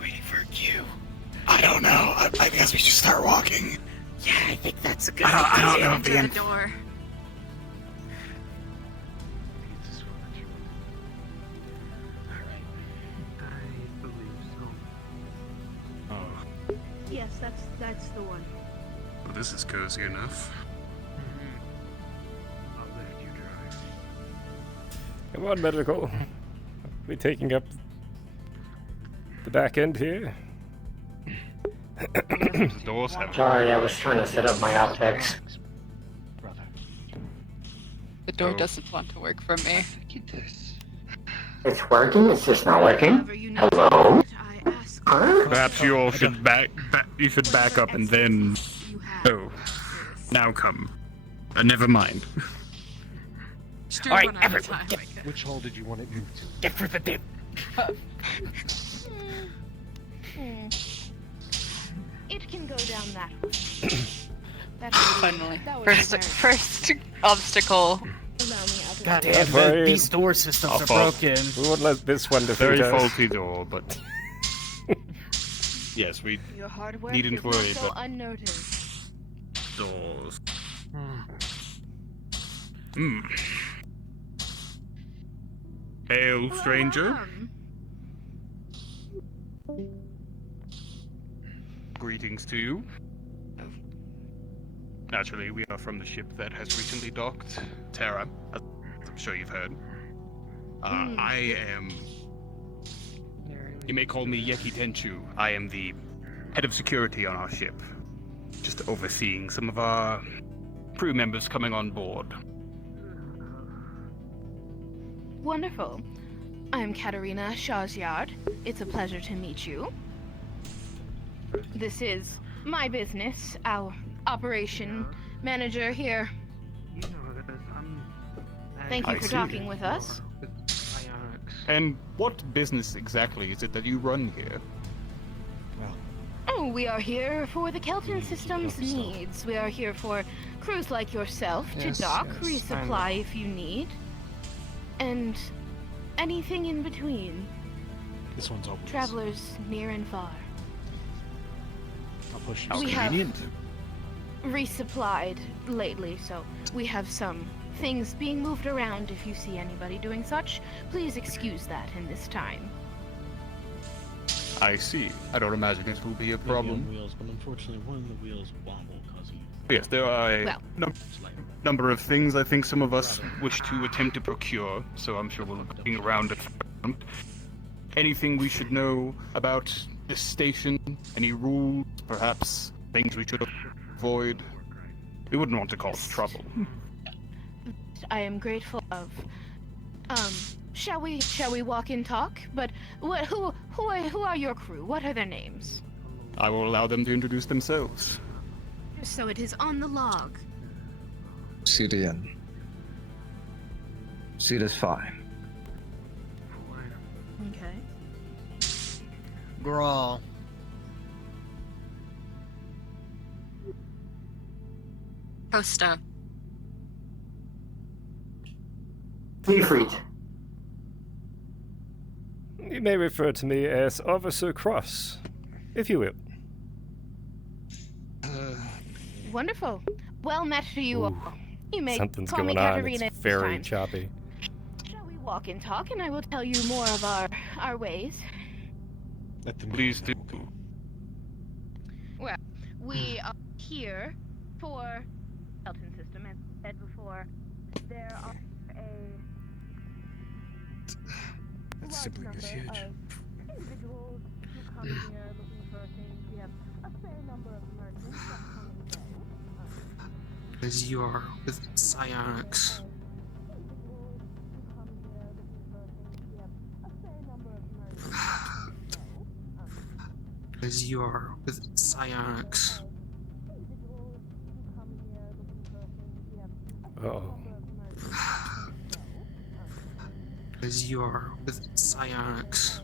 Waiting for a cue. I don't know. I guess we should start walking. Yeah, I think that's a good idea. I don't know if Enter the door. Oh, Yes, that's the one. well, this is cozy enough. I'll let you drive. Come on, medical. We taking up the back end here? The doors have. Sorry, I was trying to set up my optics. The door Oh. doesn't want to work for me. It's working, it's just not working. Hello? Huh? Perhaps you all should back up and then. Oh, now come. Never mind. Alright, everyone, which hall did you want it moved to? get for the dip. It can go down that way. Finally. That was First obstacle. God Don't damn, worry. these door systems Our are fault. broken. We won't let this one defeat Very us. faulty door, but. Yes, we Your hard work needn't does not worry, go but unnoticed. doors. Hmm. Hail, stranger. Greetings to you. Naturally, we are from the ship that has recently docked, Terra, as I'm sure you've heard. I am... You may call me Yeki Tenchu. I am the head of security on our ship. Just overseeing some of our crew members coming on board. Wonderful. I'm Katerina Shazyard. It's a pleasure to meet you. This is my business, our operation manager here. Thank you I for see. talking with us. And what business exactly is it that you run here? Oh, we are here for the Kelton System's needs. We are here for crews like yourself Yes, to dock, yes, I resupply know. if you need, and anything in between. This one's open. Travelers near and far. I'll push We you. have Convenient. resupplied lately, so we have some things being moved around. If you see anybody doing such, please excuse that in this time. I see. I don't imagine it will be a problem. Wheels, but unfortunately, one of the wheels wobble because Yes, there are a Well. number of things I think some of us wish to attempt to procure, so I'm sure we'll look around at them. Anything we should know about this station? Any rules, perhaps things we should avoid? We wouldn't want to cause trouble. I am grateful of. Shall we walk and talk? But who are your crew? What are their names? I will allow them to introduce themselves. So it is on the log. Syrian. Seed is fine. Okay. Grawl. Costa. Siegfried. You may refer to me as Officer Kross, if you will. Wonderful. Well met to you all. You may Something's call me going on. Katerina It's this very time. choppy. Shall we walk and talk, and I will tell you more of our ways. Please do. Well, we are here for Kelton System, as I said before. There are That's simply number huge. of individuals who come here looking for things. We have a fair number of merchants that come and go. As you are with psionics. As you are with psionics. Uh-oh. As you are with psionics.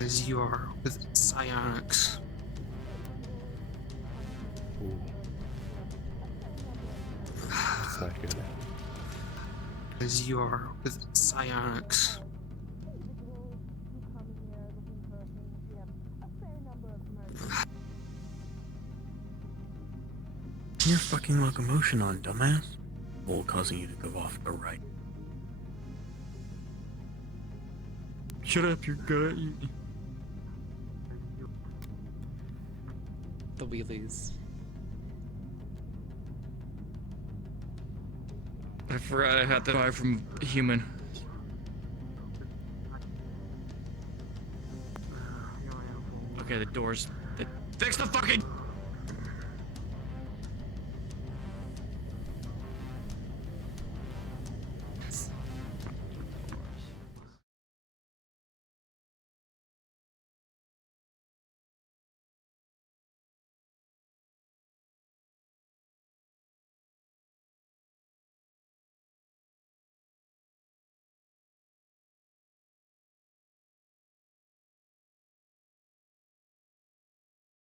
As you are with psionics. Ooh. That's not good. As you are with psionics. Your fucking locomotion on, dumbass. All causing you to go off the right. Shut up, you're good. The wheelies. I forgot I had to buy from human. Okay, the doors. Fix the fucking